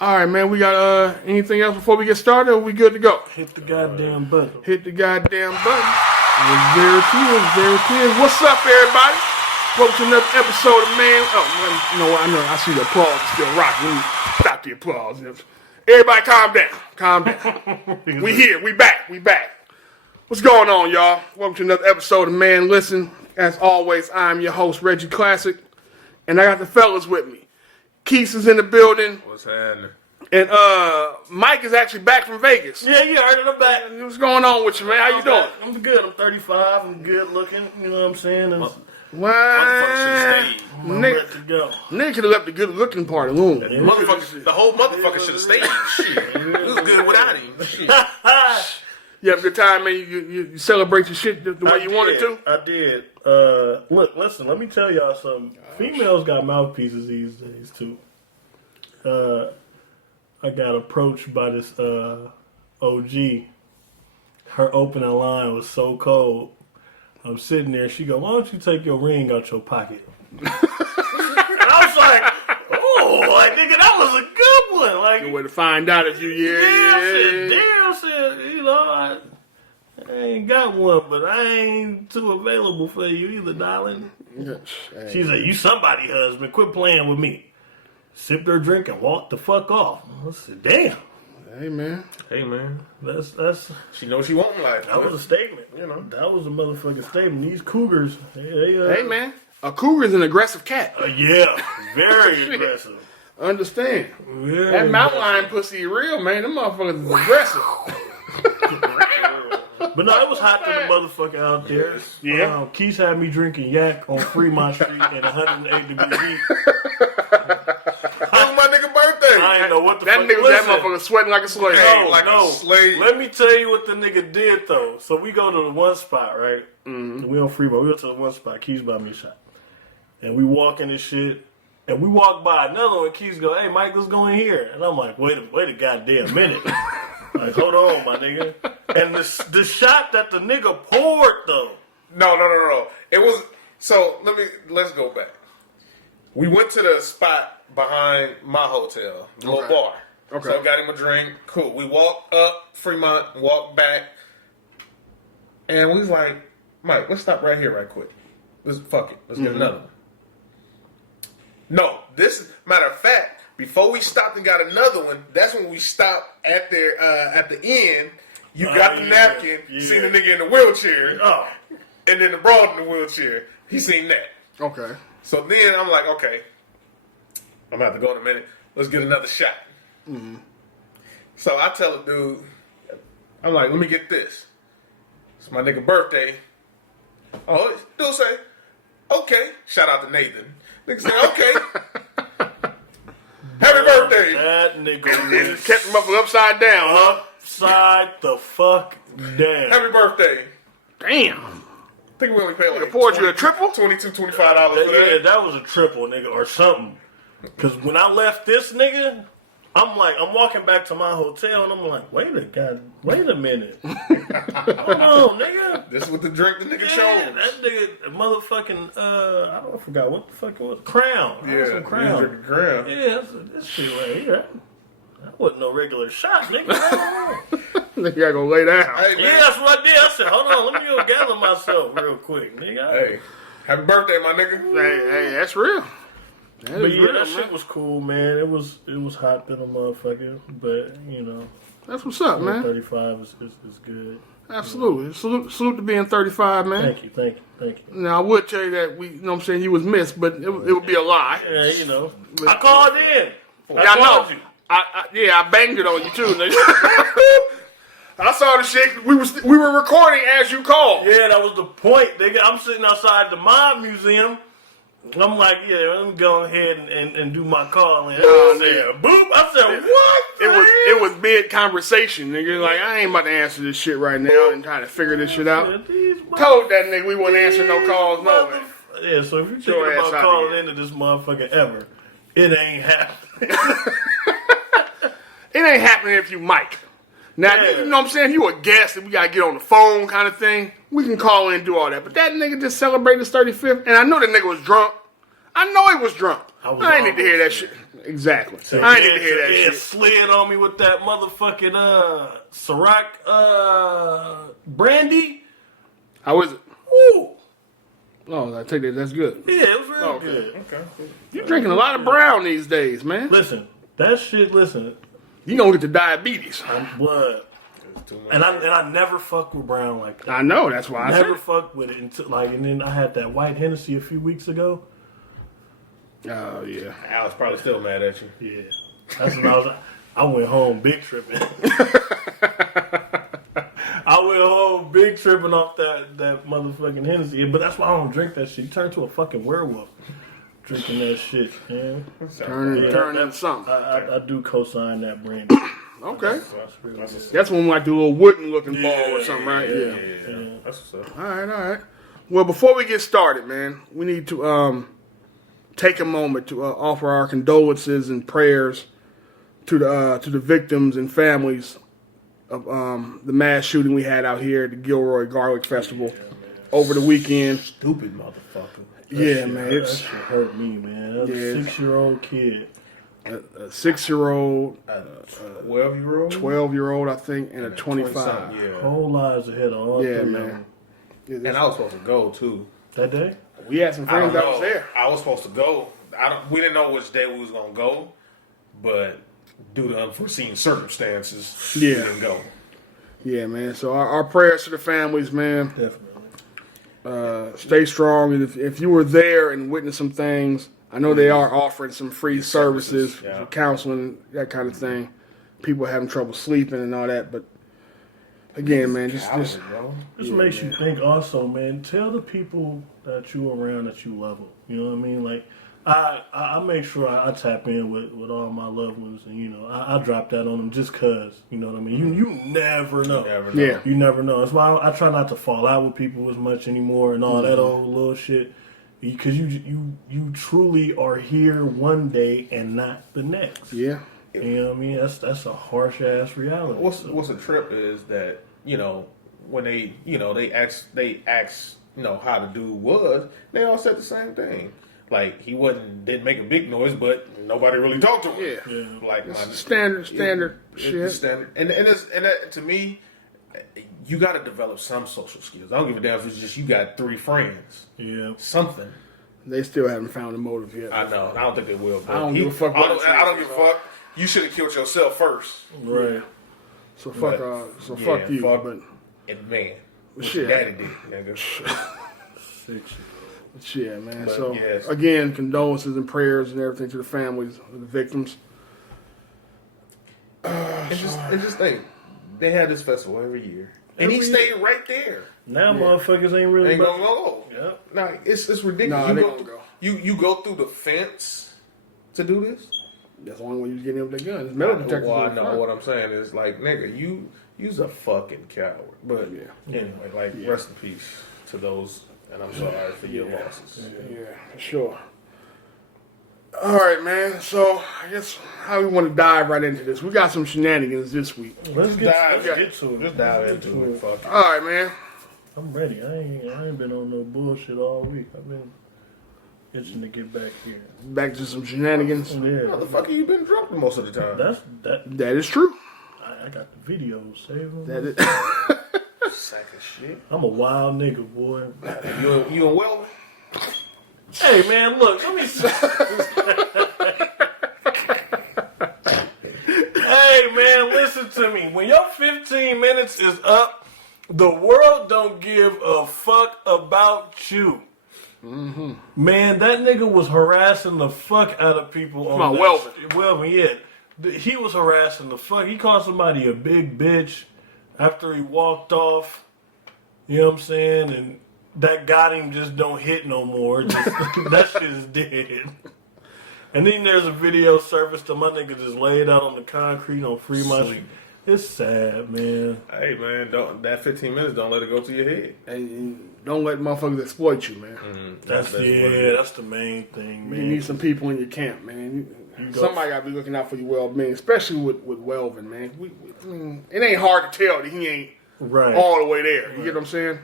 All right, man. We got anything else before we get started? Or we good to go? Hit the goddamn button. Hit the goddamn button. There it is. There it is. What's up, everybody? Welcome to another episode of Man. Oh, you know what? I see the applause is still rocking. Let me stop the applause. Everybody, calm down. Calm down. We here. We back. We back. What's going on, y'all? Welcome to another episode of Man Listen. As always, I'm your host, Reggie Classic, and I got the fellas with me. Keith is in the building. What's happening? And Mike is actually back from Vegas. Yeah, you heard it. I'm back. What's going on with you, man? How you doing? I'm good. I'm 35. I'm good looking. You know what I'm saying? What? I'm ready to go. Nigga could have left the good looking part alone. The whole motherfucker should have stayed. Shit. It was good without him. Shit. You have a good time, man? You celebrate your shit the way you wanted to? I did. Look, listen, let me tell y'all something. Females got mouthpieces these days, too. I got approached by this OG. Her opening line was so cold. I'm sitting there. She go, "Why don't you take your ring out your pocket?" And I was like, "Oh, nigga, that was a good one." Like, Good way to find out if you I said, you know, I ain't got one, but I ain't too available for you either, darling. She said, "You somebody husband. Quit playing with me." Sipped her drink and walked the fuck off. I said, "Damn." Hey, man. That's. She knows she won't like. That was a statement. You know, that was a motherfucking statement. These cougars, Hey, man. A cougar is an aggressive cat. Yeah, very aggressive. Understand. Very That mountain lion pussy real, man. Them motherfuckers is aggressive. But no, it was hot to the motherfucker out there. Yeah. Keith had me drinking yak on Fremont Street at 108 degrees heat. That was my nigga birthday. I didn't know what the That fuck. nigga, that motherfucker sweating like a slave. No. a slave. Let me tell you what the nigga did though. So we go to the one spot, right? Mm-hmm. We on Fremont. We go to the one spot. Keith's buy me a shot, and we walk in this shit. And we walk by another one. Keith's go, "Hey, Mike, let's go in here." And I'm like, wait a goddamn minute. Like, hold on, my nigga. And the shot that the nigga poured though. No. It was let's go back. We went to the spot behind my hotel, the little bar. Okay. So I got him a drink. Cool. We walked up Fremont, walked back, and we was like, "Mike, let's stop right here, right quick. Let's get another one." No, matter of fact, before we stopped and got another one, that's when we stopped at the end. You got the napkin, seen the nigga in the wheelchair, and then the broad in the wheelchair. He seen that. Okay. So then I'm like, okay, I'm about to go in a minute. Let's get another shot. Mm-hmm. So I tell the dude, I'm like, let me get this. It's my nigga birthday. Oh, dude say, okay. Shout out to Nathan. Nigga say, okay. Happy birthday. That nigga And kept him up upside down, huh? upside the fuck down. Happy birthday. Damn. I think we only paid like poured you a triple? $22, $25 for Yeah, that. that was a triple, nigga, or something. Because when I left this nigga, I'm walking back to my hotel, and I'm like, wait a minute. Hold on, nigga. This was the drink the nigga chose. That nigga, motherfucking, I forgot what the fuck it was. Crown. Yeah, Some Crown. drinking Crown. Yeah, this shit right here. That wasn't no regular shot, nigga. Nigga gotta go lay down. Hey, man. Yeah, that's what I did. I said, hold on, let me go gather myself real quick, nigga. Hey, happy birthday, my nigga. Hey, that's real. That But is yeah, real, that man. shit was cool, man. It was hot than a motherfucker, but you know, That's what's up, man. 35 is good. Absolutely. Salute to being 35, man. Thank you. Now, I would tell you that you know what I'm saying, you was missed, but it would be a lie. Yeah, you know. I called in. I called know. you. I banged it on you, too, nigga. I saw the shit. We were recording as you called. Yeah, that was the point, nigga. I'm sitting outside the Mob Museum. I'm like, yeah, let me go ahead and do my call. And I said, boop. I said, what? It was mid conversation, nigga. Like, I ain't about to answer this shit right now and try to figure this shit out. Told that nigga we wouldn't answer no calls, no way. Yeah, so if you're thinking about calling into this motherfucker ever, it ain't happening. It ain't happening if you Mike. Now, you know what I'm saying? If you a guest and we gotta get on the phone kind of thing, we can call in and do all that. But that nigga just celebrated his 35th, and I know that nigga was drunk. I know he was drunk. I ain't need to hear that shit. Exactly. I ain't need to hear that shit. Slid on me with that motherfucking Ciroc brandy. How is it? Woo! Oh, I take that. That's good. Yeah, it was real good. Okay. You're drinking a lot of brown these days, man. Listen, that shit. Listen, You gonna get the diabetes. what? And I never fuck with brown like that. I know. That's why I Never said. fucked with it until and then I had that white Hennessy a few weeks ago. Oh yeah. Al's probably still mad at you. Yeah, that's when I went home big tripping. I went home big tripping off that motherfucking Hennessy. But that's why I don't drink that shit. You turn to a fucking werewolf drinking that shit, man. Turn into something. I do co-sign that brand. Okay. That's real good. That's when we like do a little wooden looking ball or something, right? Yeah. That's what's up. All right. Well, before we get started, man, we need to take a moment to offer our condolences and prayers to the victims and families of the mass shooting we had out here at the Gilroy Garlic Festival over the weekend. Stupid motherfucker. Man, That shit hurt me, man. That was a 6-year-old kid. A 6-year-old, 12-year-old? 12-year-old, I think, and a 25. Yeah. Whole lives ahead of all Yeah, three man. of them. And I was supposed to go too. That day? We had some I friends don't that know. was there. I was supposed to go. We didn't know which day we was gonna go, but due to unforeseen circumstances, we Yeah. didn't go. Yeah, man. So our prayers to the families, man. Definitely. Stay strong. And if you were there and witnessed some things, I know they are offering some free services, yeah. counseling, that kind of thing. People having trouble sleeping and all that. But again, man, just Just makes you think also, man, tell the people that you around that you love them. You know what I mean? Like, I make sure I tap in with all my loved ones, and, you know, I drop that on them just because, you know what I mean? You never know. Yeah. You never know. That's why I try not to fall out with people as much anymore and all that old little shit. Because you truly are here one day and not the next. Yeah. You know what I mean? That's a harsh ass reality. What's a trip is that, you know, when they asked how the dude was, they all said the same thing. Like, he didn't make a big noise, but nobody really talked to him. Yeah. Like, It's standard shit. It's standard. And that, to me, you got to develop some social skills. I don't give a damn if it's just you got 3 friends. Yeah. Something. They still haven't found a motive yet. I know. I don't think they will. But I don't give a fuck. I don't give a fuck. You should have killed yourself first. Right. So fuck. Fuck you. Fuck But and man, what shit. your daddy did, nigga. 6 yeah, man. But, So yes. again, condolences and prayers and everything to the families of the victims. And just think, they have this festival every year, and he stayed right there. Now motherfuckers ain't really Ain't gonna go. Yep. Nah, it's ridiculous. Nah, you they go gonna through, go. You go through the fence to do this. That's the only way you get in with the gun. It's metal detectors. Well, I in the know front. what I'm saying is like, nigga, you's a fucking coward. But anyway, rest in peace to those, and I'm sorry for your losses. Yeah, for sure. All right, man. So I guess how we want to dive right into this. We got some shenanigans this week. Let's get to it. Just dive into it. Fuck it. All right, man. I'm ready. I ain't been on no bullshit all week. I've been itching to get back here. Back to some shenanigans. Yeah. Motherfucker, you been drunk most of the time. That is true. I got the videos saved. That is. Sack of shit. I'm a wild nigga, boy. You and Will? Hey man, look, let me see. Hey man, listen to me. When your 15 minutes is up, the world don't give a fuck about you. Mm-hmm. Man, that nigga was harassing the fuck out of people on on, that Welvin, yeah. He was harassing the fuck. He called somebody a big bitch after he walked off. You know what I'm saying? And that got him just don't hit no more. Just, that shit is dead. And then there's a video surfaced of my nigga just laid out on the concrete on Fremont Street. It's sad, man. Hey man, that 15 minutes don't let it go to your head. And don't let motherfuckers exploit you, man. That's the main thing, man. You need some people in your camp, man. Somebody got to be looking out for your well-being, especially with Welvin, man. I mean, it ain't hard to tell that he ain't all the way there. You get what I'm saying?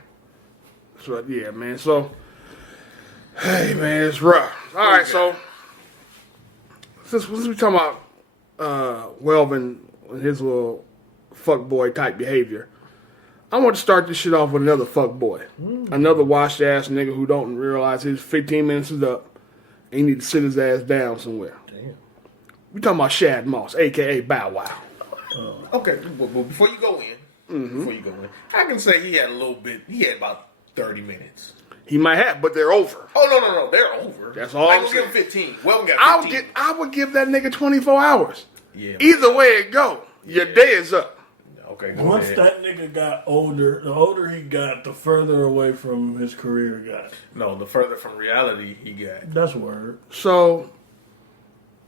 So, yeah, man. So, hey, man, it's rough. All right, so since we talking about Welvin and his little fuckboy type behavior, I want to start this shit off with another fuckboy. Another washed ass nigga who don't realize his 15 minutes is up and he need to sit his ass down somewhere. Damn. We talking about Shad Moss, a.k.a. Bow Wow. Okay, well, before you go in, I can say he had about 30 minutes. He might have, but they're over. Oh, no, they're over. That's all I I'm will give him saying. 15. Well, got 15. I would give that nigga 24 hours. Yeah. Either way it go, your day is up. Okay, go Once ahead. that nigga got older, the older he got, the further away from his career he got. No, the further from reality he got. That's word. So,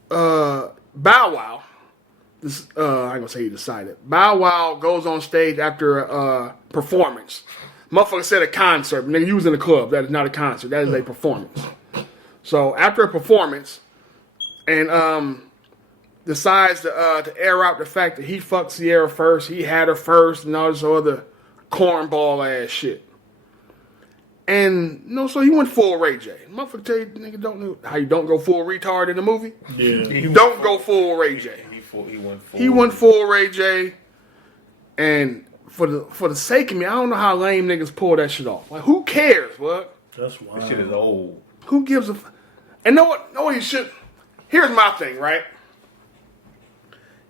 Bow Wow, this I ain't gonna say he decided. Bow Wow goes on stage after a performance. Motherfucker said a concert, but nigga, you was in a club. That is not a concert. That is a performance. So after a performance, and decides to air out the fact that he fucked Sierra first, he had her first, and all this other cornball ass shit. And so he went full Ray J. Motherfucker tell you, nigga, don't know how you don't go full retard in the movie. Yeah. You don't go full Ray J. He went full Ray J. And for the sake of me, I don't know how lame niggas pull that shit off. Like, who cares, what? That's wild. This shit is old. Who gives a? And know what he should. Here's my thing, right?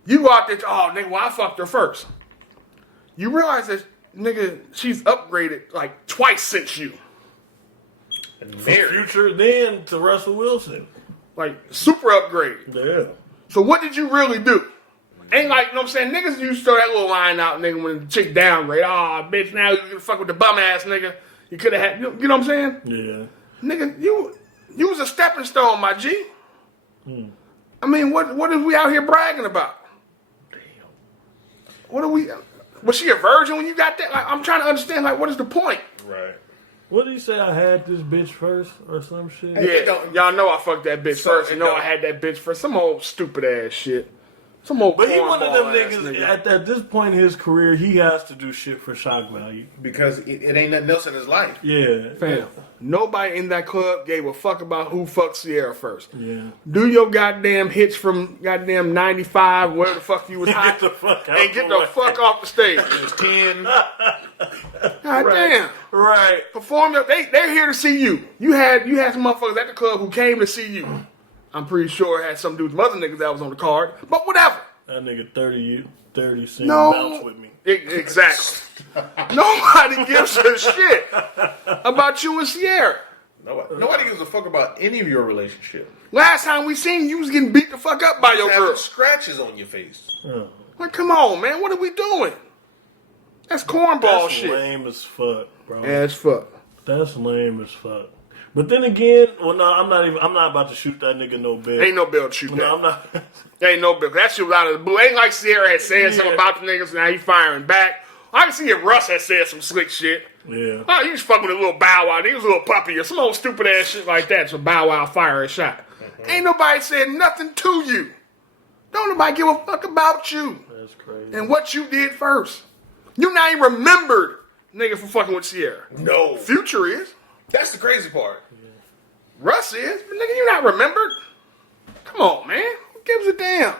You go out there, nigga, well, I fucked her first. You realize that, nigga, she's upgraded like twice since you. And Future then to Russell Wilson. Like, super upgraded. Yeah. So what did you really do? Ain't like, you know what I'm saying? Niggas used to throw that little line out, nigga, when the chick downgrade. Oh, bitch, now you gonna fuck with the bum ass nigga. You could have had, you know what I'm saying? Yeah. Nigga, you was a stepping stone, my G. I mean, what is we out here bragging about? Damn. What are we? Was she a virgin when you got that? Like, I'm trying to understand. Like, what is the point? Right. What did he say? I had this bitch first or some shit? Yeah, y'all know I fucked that bitch first. You know I had that bitch first. Some old stupid ass shit. Some old. But he one of them cornball ass niggas. nigga. At this point in his career, he has to do shit for shock value. Because it ain't nothing else in his life. Yeah. Fam, nobody in that club gave a fuck about who fucked Sierra first. Yeah. Do your goddamn hits from goddamn 95, where the fuck you was hot, Get the fuck out and get the fuck off the stage. It's 10. Goddamn. Right. Perform your, they're here to see you. You had some motherfuckers at the club who came to see you. I'm pretty sure it had something to do with some other niggas that was on the card, but whatever. That nigga 30 cent No. bounce with me. Exactly. Nobody gives a shit about you and Sierra. Nobody gives a fuck about any of your relationship. Last time we seen you was getting beat the fuck up by your Having girl. scratches on your face. Like, come on, man. What are we doing? That's cornball That's shit. lame as fuck, bro. As fuck. That's lame as fuck. But then again, well, no, I'm not about to shoot that nigga no bill. Ain't no bill to shoot that. No, I'm not. Ain't no bill. That shit was out of the blue. Ain't like Sierra had said something about the niggas, now he firing back. I can see if Russ had said some slick shit. Yeah. Oh, he was fucking with a little Bow Wow. He was a little puppy or some old stupid ass shit like that. So Bow Wow fire a shot. Ain't nobody said nothing to you. Don't nobody give a fuck about you That's crazy. and what you did first. You not even remembered, nigga, for fucking with Sierra. No. Future is. That's the crazy part. Russ is. But nigga, you not remembered. Come on, man. Who gives a damn?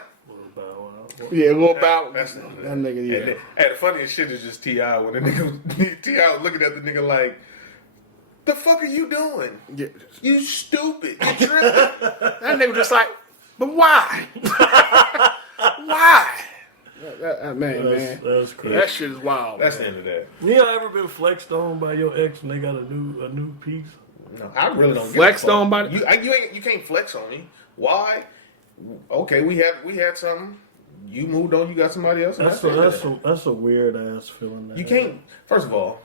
Yeah, a little Bow. That's that nigga, yeah. And the funniest shit is just T.I. when the nigga T.I. was looking at the nigga like, the fuck are you doing? Yeah. You stupid. You tripping. That nigga just like, but why? Why? Man. That's crazy. That shit is wild. That's man. the end of that. You ever been flexed on by your ex and they got a new piece? No, I really don't. Flexed give a fuck. on by you can't flex on me. Why? Okay, we had something. You moved on. You got somebody else. and That's a weird ass feeling. You can't. First of all,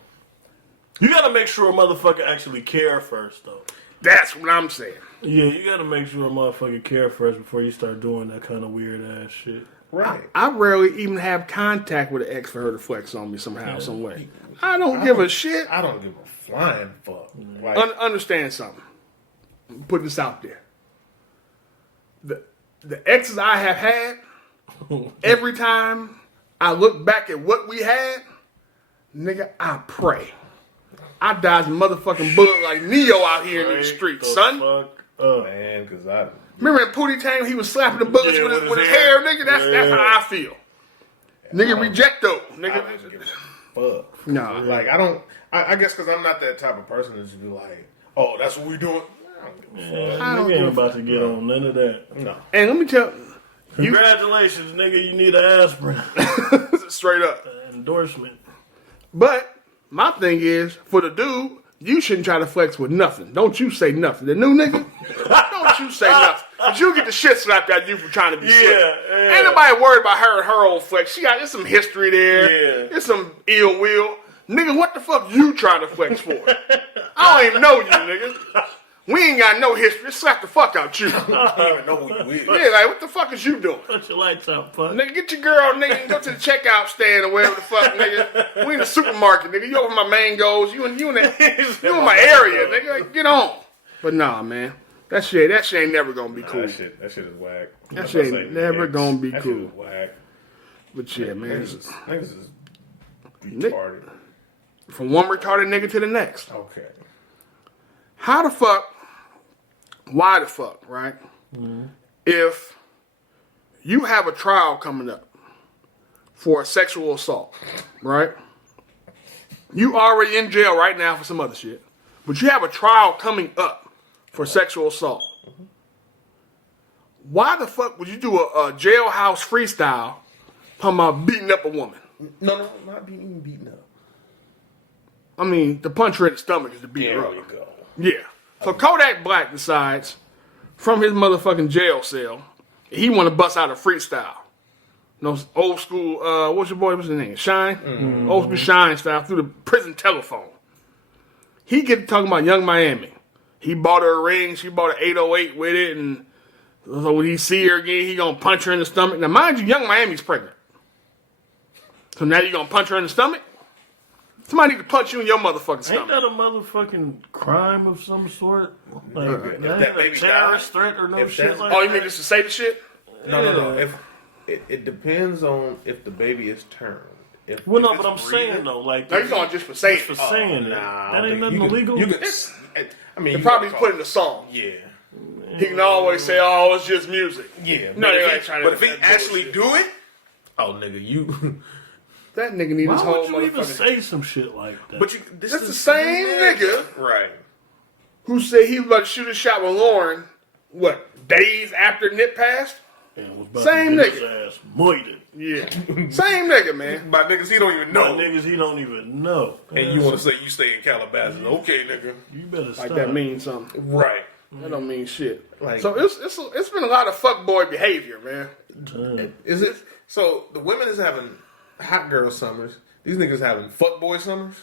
You gotta make sure a motherfucker actually care first, though. That's what I'm saying. Yeah, you gotta make sure a motherfucker care first before you start doing that kind of weird ass shit. right? I rarely even have contact with an ex for her to flex on me somehow, some way. I don't give a shit. I don't give a flying fuck. Like, Understand something. Put this out there. The exes I have had, every time I look back at what we had, nigga, I pray. I dodge motherfucking bullet like Neo out here in the streets, son. Fuck up. man, because I Remember in Pootie Tang, he was slapping the bullets Yeah, with his hair, nigga? That's how I feel. Nigga, rejecto. Nigga. Fuck. Nah. Like, I guess because I'm not that type of person to just be like, oh, that's what we doing. I don't give a fuck. Nigga ain't about to get on none of that. No. And let me tell you. Congratulations, nigga. You need an aspirin. Straight up. Endorsement. But my thing is, for the dude, you shouldn't try to flex with nothing. Don't you say nothing. The new nigga, don't you say nothing. Because you get the shit slapped out of you for trying to be slick. Yeah. Ain't nobody worried about her and her old flex. There's some history there. Yeah. There's some ill will. Nigga, what the fuck you trying to flex for? I don't even know you, nigga. We ain't got no history. Just slap the fuck out you. I don't even know who you is. Yeah, like, what the fuck is you doing? Put your lights out, fuck. Nigga, get your girl, nigga, and go to the checkout stand or wherever the fuck, nigga. We in the supermarket, nigga. You over my mangoes. You in my area, nigga. Like, get on. But nah, man. That shit ain't never gonna be cool. That shit is whack. That shit ain't never gonna be that cool. Shit is whack. But yeah, man. Niggas is retarded. From one retarded nigga to the next. Okay. How the fuck, why the fuck, right? If you have a trial coming up for a sexual assault, right? You already in jail right now for some other shit, but you have a trial coming up for sexual assault. Why the fuck would you do a jailhouse freestyle talking about beating up a woman? No, not beating up. I mean, to punch her in the stomach is to beat her up. There we go. Yeah. So Kodak Black decides from his motherfucking jail cell, he want to bust out a freestyle. No old school, what's his name? Shine? Mm-hmm. Old school Shine style through the prison telephone. He get talking about Young Miami. He bought her a ring, she bought an 808 with it, and so when he see her again, he gonna punch her in the stomach. Now mind you, Young Miami's pregnant. So now you gonna punch her in the stomach? Somebody need to punch you in your motherfucking stomach. Ain't that a motherfucking crime of some sort? Like, If that that ain't a baby terrorist died, threat or no if shit that's- like Oh, that? you mean just to say the shit? No. If it depends on if the baby is turned. Well, no, if but I'm it's saying breathing, though, like, No, you going just for saying for it. saying it. Nah, That ain't I don't nothing think illegal. You can, I mean, They you probably gotta put in a song. Yeah. He can always say, "Oh, it's just music." Yeah. No, but they if ain't he, trying to. but if he actually do it, oh nigga, you. That nigga need his Why whole would you even motherfucking. say some shit like that? But you. This That's is the same nigga right? who said he was about to shoot a shot with Lauren. What, days after Nip passed? And was about Same to get nigga. his ass moited. Yeah, same nigga, man. By niggas he don't even No know. niggas he don't even know. And you want to say you stay in Calabasas? Okay, nigga. You better Like stop. that means something. Right. That don't mean shit. Like- So it's been a lot of fuckboy behavior, man. Is it? So the women is having hot girl summers. These niggas having fuckboy summers.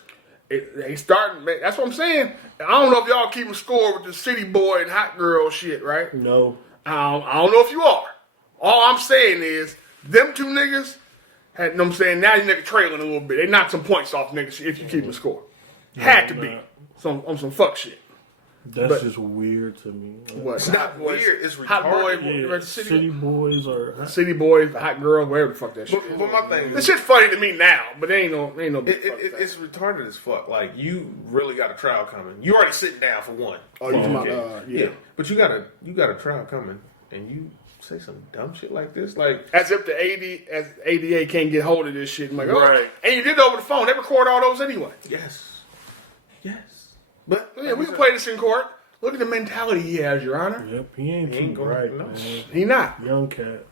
They starting. That's what I'm saying. I don't know if y'all keeping score with the city boy and hot girl shit, right? No. I don't know if you are. All I'm saying is, them two niggas had, you know what I'm saying, now you nigga trailing a little bit. They knocked some points off niggas if you keep the score. Had to be. On some fuck shit. That's just weird to me. What? It's not weird. It's Hot boy, retarded. Yeah, city boys are. city boys, the hot girls, whatever the fuck that shit is. But my thing This is, shit's funny to me now, but it ain't no big fuck fact. it's retarded as fuck. Like you really got a trial coming. You already sitting down for one. Oh, you talking about, yeah. But you got a trial coming, and you say some dumb shit like this, like As if the ADA can't get hold of this shit. I'm like, oh, Right. and you did it over the phone. They record all those anyway. yes. But Yeah, we can play this in court. Look at the mentality he has, Your Honor. Yep, he ain't too going- bright, no. man. He not. Young cat.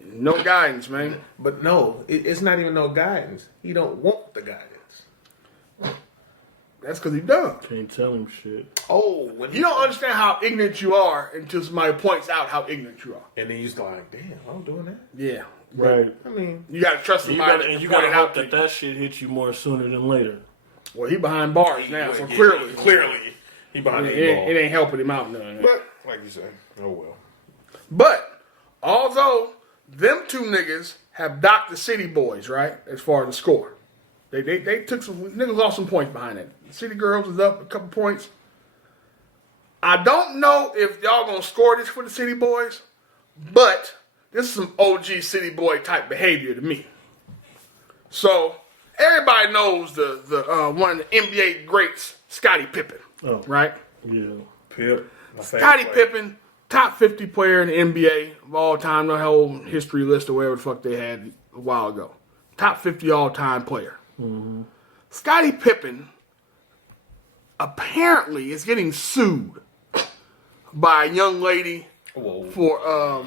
No guidance, man. But no, it's not even no guidance. He don't want the guidance. That's because he dumb. Can't tell him shit. Oh, when You don't understand how ignorant you are until somebody points out how ignorant you are. and then he's like, "Damn, I'm doing that." Yeah. Right. I mean, You gotta trust You somebody gotta, and to you point gotta it out hope to that you. that shit hits you more sooner than later. Well, he behind bars now, so yeah, clearly he behind it the ball. ain't helping him out none. But like you say, oh well. But although them two niggas have docked the city boys, right, as far as the score, they took some niggas lost some points behind it. The city girls is up a couple points. I don't know if y'all gonna score this for the city boys, but this is some OG city boy type behavior to me. So everybody knows the one of the NBA greats, Scottie Pippen, Oh. right? Yeah. Pip, Scottie Pippen top 50 player in the NBA of all time, the whole history list or whatever the fuck they had a while ago. Top 50 all-time player. Mm-hmm. Scottie Pippen apparently is getting sued by a young lady for,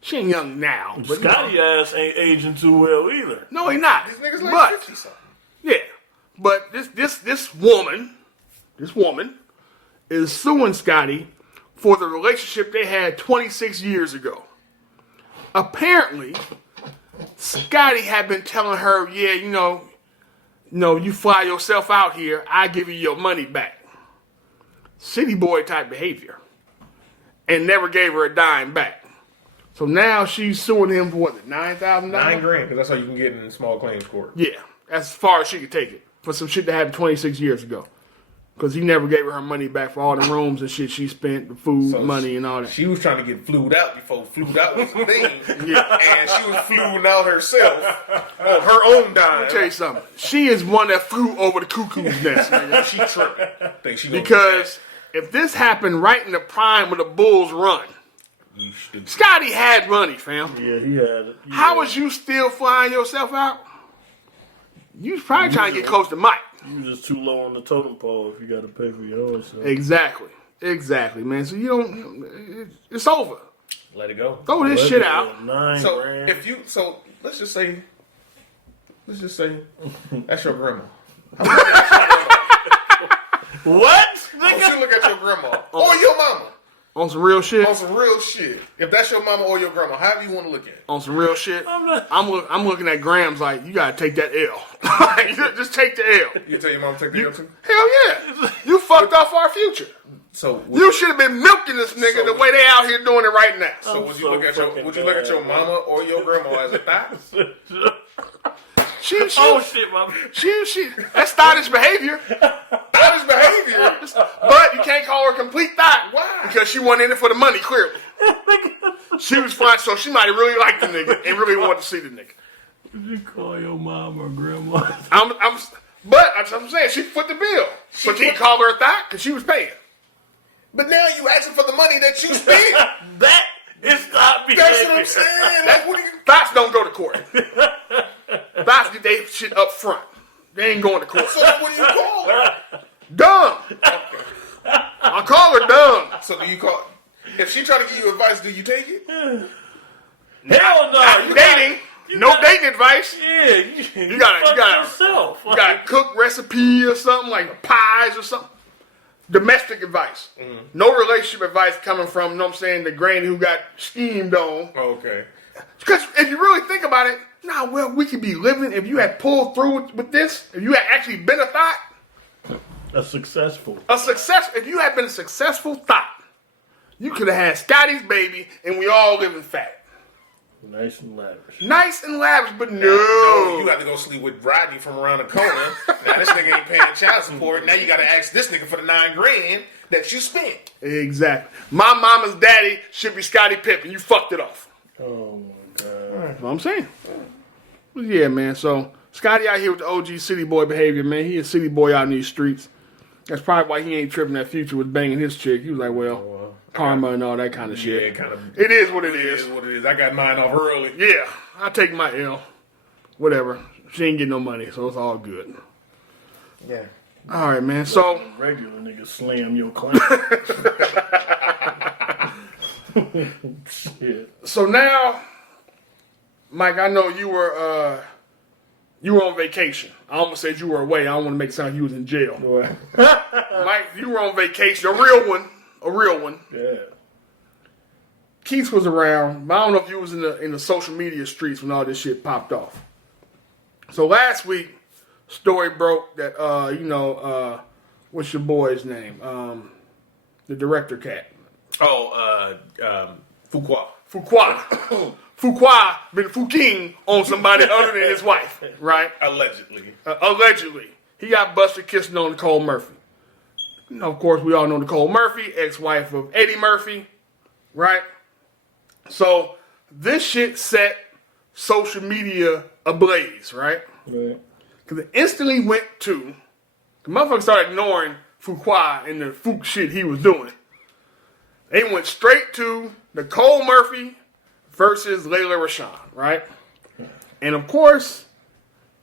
she ain't young now. But Scotty ass ain't aging too well either. No, he not. These niggas like 50 something. Yeah. But this woman is suing Scotty for the relationship they had 26 years ago. Apparently, Scotty had been telling her, yeah, you fly yourself out here, I give you your money back. City boy type behavior. And never gave her a dime back. So now she's suing him for what, $9,000? $9,000, because that's how you can get in small claims court. Yeah, as far as she could take it. For some shit that happened 26 years ago. Because he never gave her money back for all the rooms and shit she spent, the food, money, and all that. She was trying to get flued out before flued out was a thing. Yeah. And she was fluing out herself on her own dime. Let me tell you something. She is one that flew over the cuckoo's nest. She tripping. Because if this happened right in the prime of the Bulls' run, Scotty had money, fam. Yeah, he had it. How was you still flying yourself out? You was probably trying to get close to Mike. You just too low on the totem pole if you got to pay for your own stuff. Exactly, man. So you don't. It's over. Let it go. Throw this shit out. $9,000. Let's just say that's your grandma. What? How you look at your grandma or your mama? On some real shit? On some real shit. If that's your mama or your grandma, however you want to look at it. On some real shit? I'm looking at Grams like, you gotta take that L. Just take the L. You tell your mom to take the L too? Hell yeah. You fucked off our future. So you should have been milking this nigga the way they out here doing it right now. So would you look at your mama or your grandma as a thot? She, oh shit, mama. She, that's thottish behavior. Thottish behavior? But you can't call her complete thot. Why? Because she wasn't in it for the money, clearly. She was fine, so she might have really liked the nigga and really wanted to see the nigga. Did you call your mom or grandma? But I'm saying, she put the bill. But you call her a thot because she was paying. But now you asking for the money that you spent. That is thot behavior. That's what I'm saying. Thots don't go to court. Thots get they shit up front. They ain't going to court. So what do you call her? Dumb. Okay. I call her dumb. So do you call? If she try to give you advice, do you take it? Hell no. You dating. Dating advice. Yeah, you gotta cook recipe or something like pies or something. Domestic advice. Mm. No relationship advice coming from, you know what I'm saying, the granny who got schemed on. Okay. Because if you really think about it, we could be living, if you had pulled through with this, if you had actually been a thot. If you had been a successful thot, you could have had Scotty's baby and we all living fat. Nice and lavish. But no. You got to go sleep with Rodney from around the corner. Now this nigga ain't paying child support. Now you got to ask this nigga for the $9,000 that you spent. Exactly. My mama's daddy should be Scottie Pippen. You fucked it off. Oh my God. That's what I'm saying. Yeah, man. So Scotty out here with the OG city boy behavior, man. He a city boy out in these streets. That's probably why he ain't tripping that Future with banging his chick. He was like, karma and all that kind of shit. It is what it is. I got mine off early. Yeah, I take my L. Whatever. She ain't getting no money, so it's all good. Yeah. All right, man. So regular nigga slam your client. Shit. So now, Mike, I know you were on vacation. I almost said you were away. I don't want to make it sound like you was in jail. Mike, you were on vacation. A real one. Yeah. Keith was around, but I don't know if you was in the social media streets when all this shit popped off. So last week, story broke that what's your boy's name? The director cat. Fuqua. Fuqua been fucking on somebody other than his wife, right? Allegedly. He got busted kissing on Nicole Murphy. Of course, we all know Nicole Murphy, ex-wife of Eddie Murphy, right? So this shit set social media ablaze, right? Because it instantly went to, the motherfucker started ignoring Fuqua and the Fuq shit he was doing. They went straight to Nicole Murphy versus Lela Roshon, right? And of course,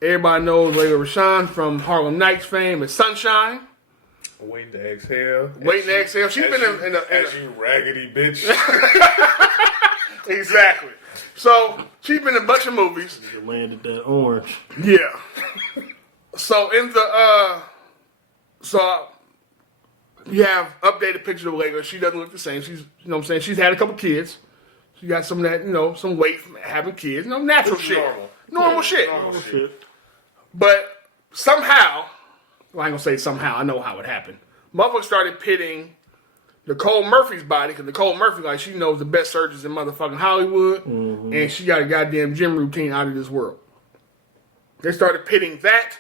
everybody knows Lela Roshon from Harlem Nights fame as Sunshine. Waiting to exhale. Waiting to exhale. She's been in a you raggedy bitch. Exactly. So she's been in a bunch of movies. You landed that orange. Yeah. So in the you have updated pictures of Lela. She doesn't look the same. She's, you know what I'm saying? She's had a couple kids. She got some of that, some weight from having kids. Natural shit. Normal shit. Normal shit. But somehow, well, I ain't gonna say somehow, I know how it happened. Motherfuckers started pitting Nicole Murphy's body, because Nicole Murphy, like, she knows the best surgeons in motherfucking Hollywood, and she got a goddamn gym routine out of this world. They started pitting that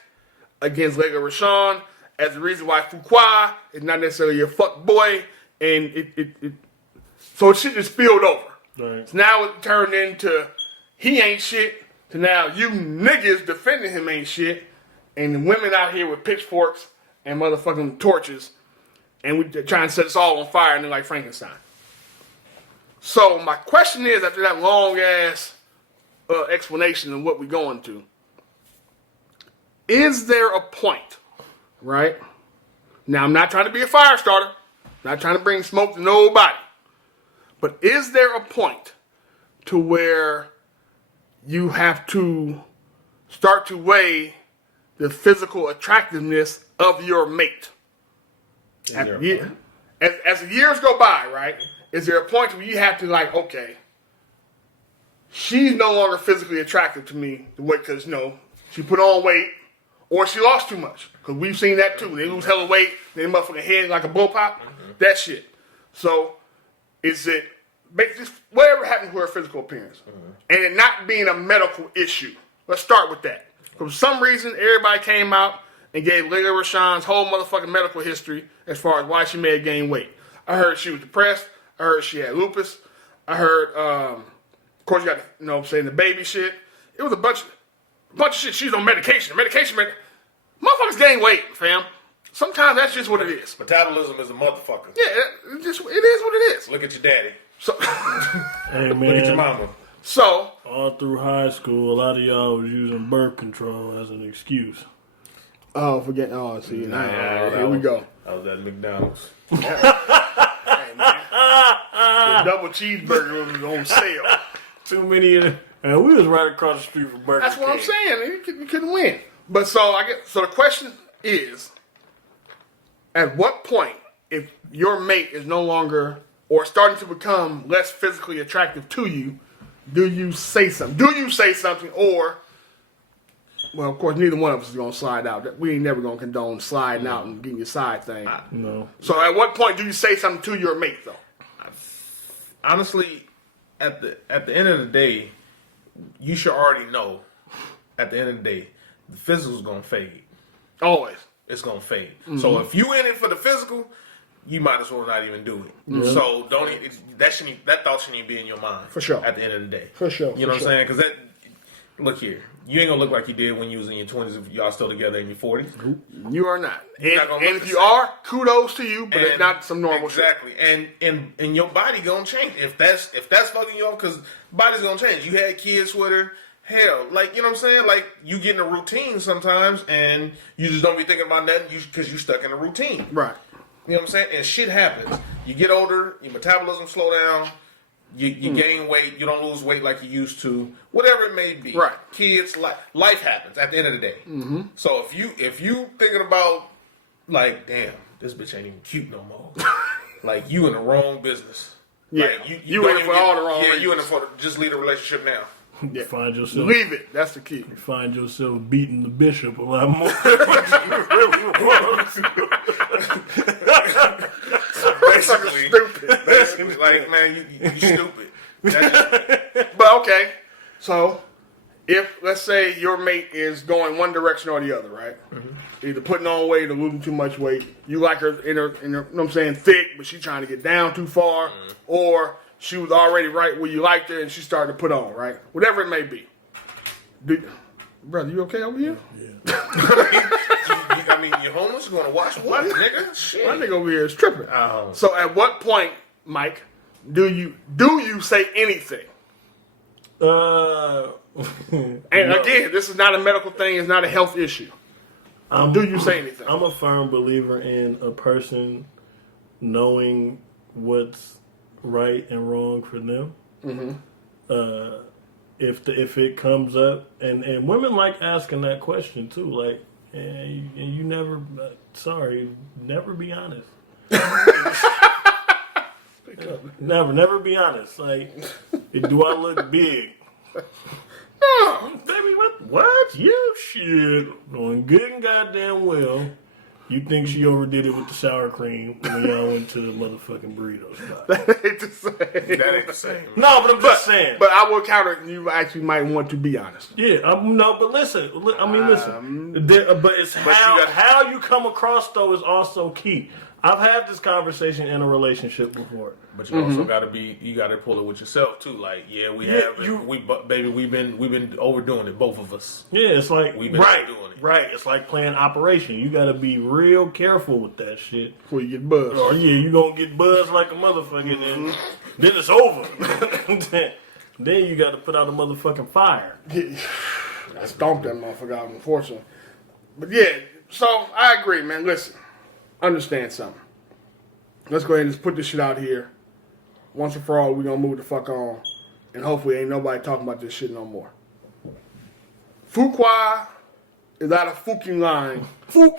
against Lela Roshon as the reason why Fuqua is not necessarily a fuck boy, and so shit just spilled over. Right. So now it turned into he ain't shit, to now you niggas defending him ain't shit, and the women out here with pitchforks and motherfucking torches, and we trying to set us all on fire and then like Frankenstein. So my question is, after that long ass explanation of what we're going to, is there a point, right? Now I'm not trying to be a fire starter, not trying to bring smoke to nobody, but is there a point to where you have to start to the physical attractiveness of your mate? As the years go by, right, is there a point where you have to, like, okay, she's no longer physically attractive to me, because, she put on weight, or she lost too much, because we've seen that too. They lose hella weight, they motherfucking head like a bullpop, that shit. So, is it just whatever happened to her physical appearance, and it not being a medical issue? Let's start with that. For some reason, everybody came out and gave Lela Roshon's whole motherfucking medical history as far as why she may have gained weight. I heard she was depressed. I heard she had lupus. I heard, of course, you got the baby shit. It was a bunch of shit. She's on medication. Motherfuckers gain weight, fam. Sometimes that's just what it is. Metabolism is a motherfucker. Yeah, it is what it is. Look at your daddy. So, hey, man. Look at your mama. So, all through high school, a lot of y'all was using birth control as an excuse. see, here we go. I was at McDonald's. Hey, man. The double cheeseburger was on sale. Too many of them. And we was right across the street from Burger King. That's what I'm saying. You couldn't win. But so the question is, at what point, if your mate is no longer or starting to become less physically attractive to you, do you say something? Or, well, of course, neither one of us is going to slide out. We ain't never going to condone sliding out and getting your side thing. No. So at what point do you say something to your mate, though? Honestly, at the end of the day, you should already know, at the end of the day, the physical's going to fade. Always. It's going to fade. Mm-hmm. So if you in it for the physical, you might as well not even do it. Mm-hmm. So that thought shouldn't even be in your mind. For sure. At the end of the day. For sure. You know what I'm saying? Because look here, you ain't going to look like you did when you was in your 20s if y'all still together in your 40s. You are not. And if you same. are, kudos to you, but it's not some normal exactly. shit. Exactly. And your body going to change. If that's fucking you off, because body's going to change. You had kids with her. Hell, like, you know what I'm saying? Like, you get in a routine sometimes, and you just don't be thinking about nothing because you stuck in a routine. Right. You know what I'm saying? And shit happens. You get older, your metabolism slow down, you gain weight, you don't lose weight like you used to, whatever it may be. Right. Kids, life happens at the end of the day. Mm-hmm. So if you thinking about, like, damn, this bitch ain't even cute no more. Like, you in the wrong business. Yeah. Like, you in it for all the wrong reasons. Yeah, you in it for just leave the relationship now. You find yourself leave it. That's the key. You find yourself beating the bishop a lot more. Basically, like, man, you stupid. But okay, so if let's say your mate is going one direction or the other, right? Mm-hmm. Either putting on weight or losing too much weight. You like her in her, you know what I'm saying, thick, but she's trying to get down too far, or she was already right where you liked her and she started to put on, right? Whatever it may be. Brother, you okay over here? Yeah. I mean, you're homeless, you're going to watch what, nigga? Shit. My nigga over here is tripping. So at what point Mike, do you say anything? And again, this is not a medical thing. It's not a health issue. Do you say anything? I'm a firm believer in a person knowing what's right and wrong for them. Mm-hmm. If it comes up, and women like asking that question too, like, and you never, never be honest. Never be honest. Like, do I look big? No, baby, what? You shit. Knowing good and goddamn well, you think she overdid it with the sour cream when y'all went to the motherfucking burrito spot. That ain't the same. That ain't the same. No, but I'm just saying. But I will counter. You actually might want to be honest. Yeah, no, but listen. But it's how you come across though is also key. I've had this conversation in a relationship before. But you also gotta pull it with yourself too. Like, we've been overdoing it, both of us. Yeah, it's like we've been overdoing it. Right. It's like playing Operation. You gotta be real careful with that shit Before you get buzzed. Or you gonna get buzzed like a motherfucker, and then it's over. then you gotta put out a motherfucking fire. I stomped that motherfucker out, unfortunately. But yeah, so I agree, man. Listen, understand something. Let's go ahead and just put this shit out here. Once and for all, we're gonna move the fuck on. And hopefully ain't nobody talking about this shit no more. Fuqua is out of fucking line for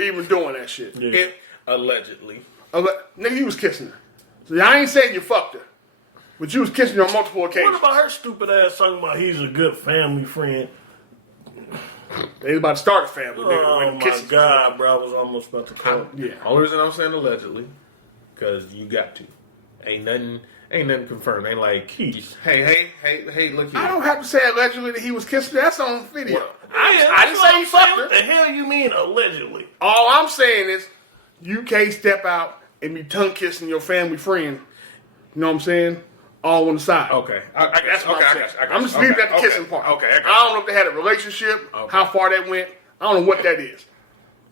even doing that shit. Yeah. Allegedly. Nigga, you was kissing her. So I ain't saying you fucked her. But you was kissing her on multiple occasions. What about her stupid ass talking about he's a good family friend? They was about to start a family. Oh my God, bro. I was almost about to call. Yeah. Only reason I'm saying allegedly, because you got to. Ain't nothing confirmed. Ain't like, hey, look here. I don't have to say allegedly that he was kissing her. That's on video. Well, I didn't say he fucked her. What the hell you mean allegedly? All I'm saying is you can't step out and be tongue kissing your family friend. You know what I'm saying? All on the side. Okay. That's what I'm saying. I'm just leaving leaving at the kissing part. Okay. I don't know if they had a relationship, how far that went. I don't know what that is.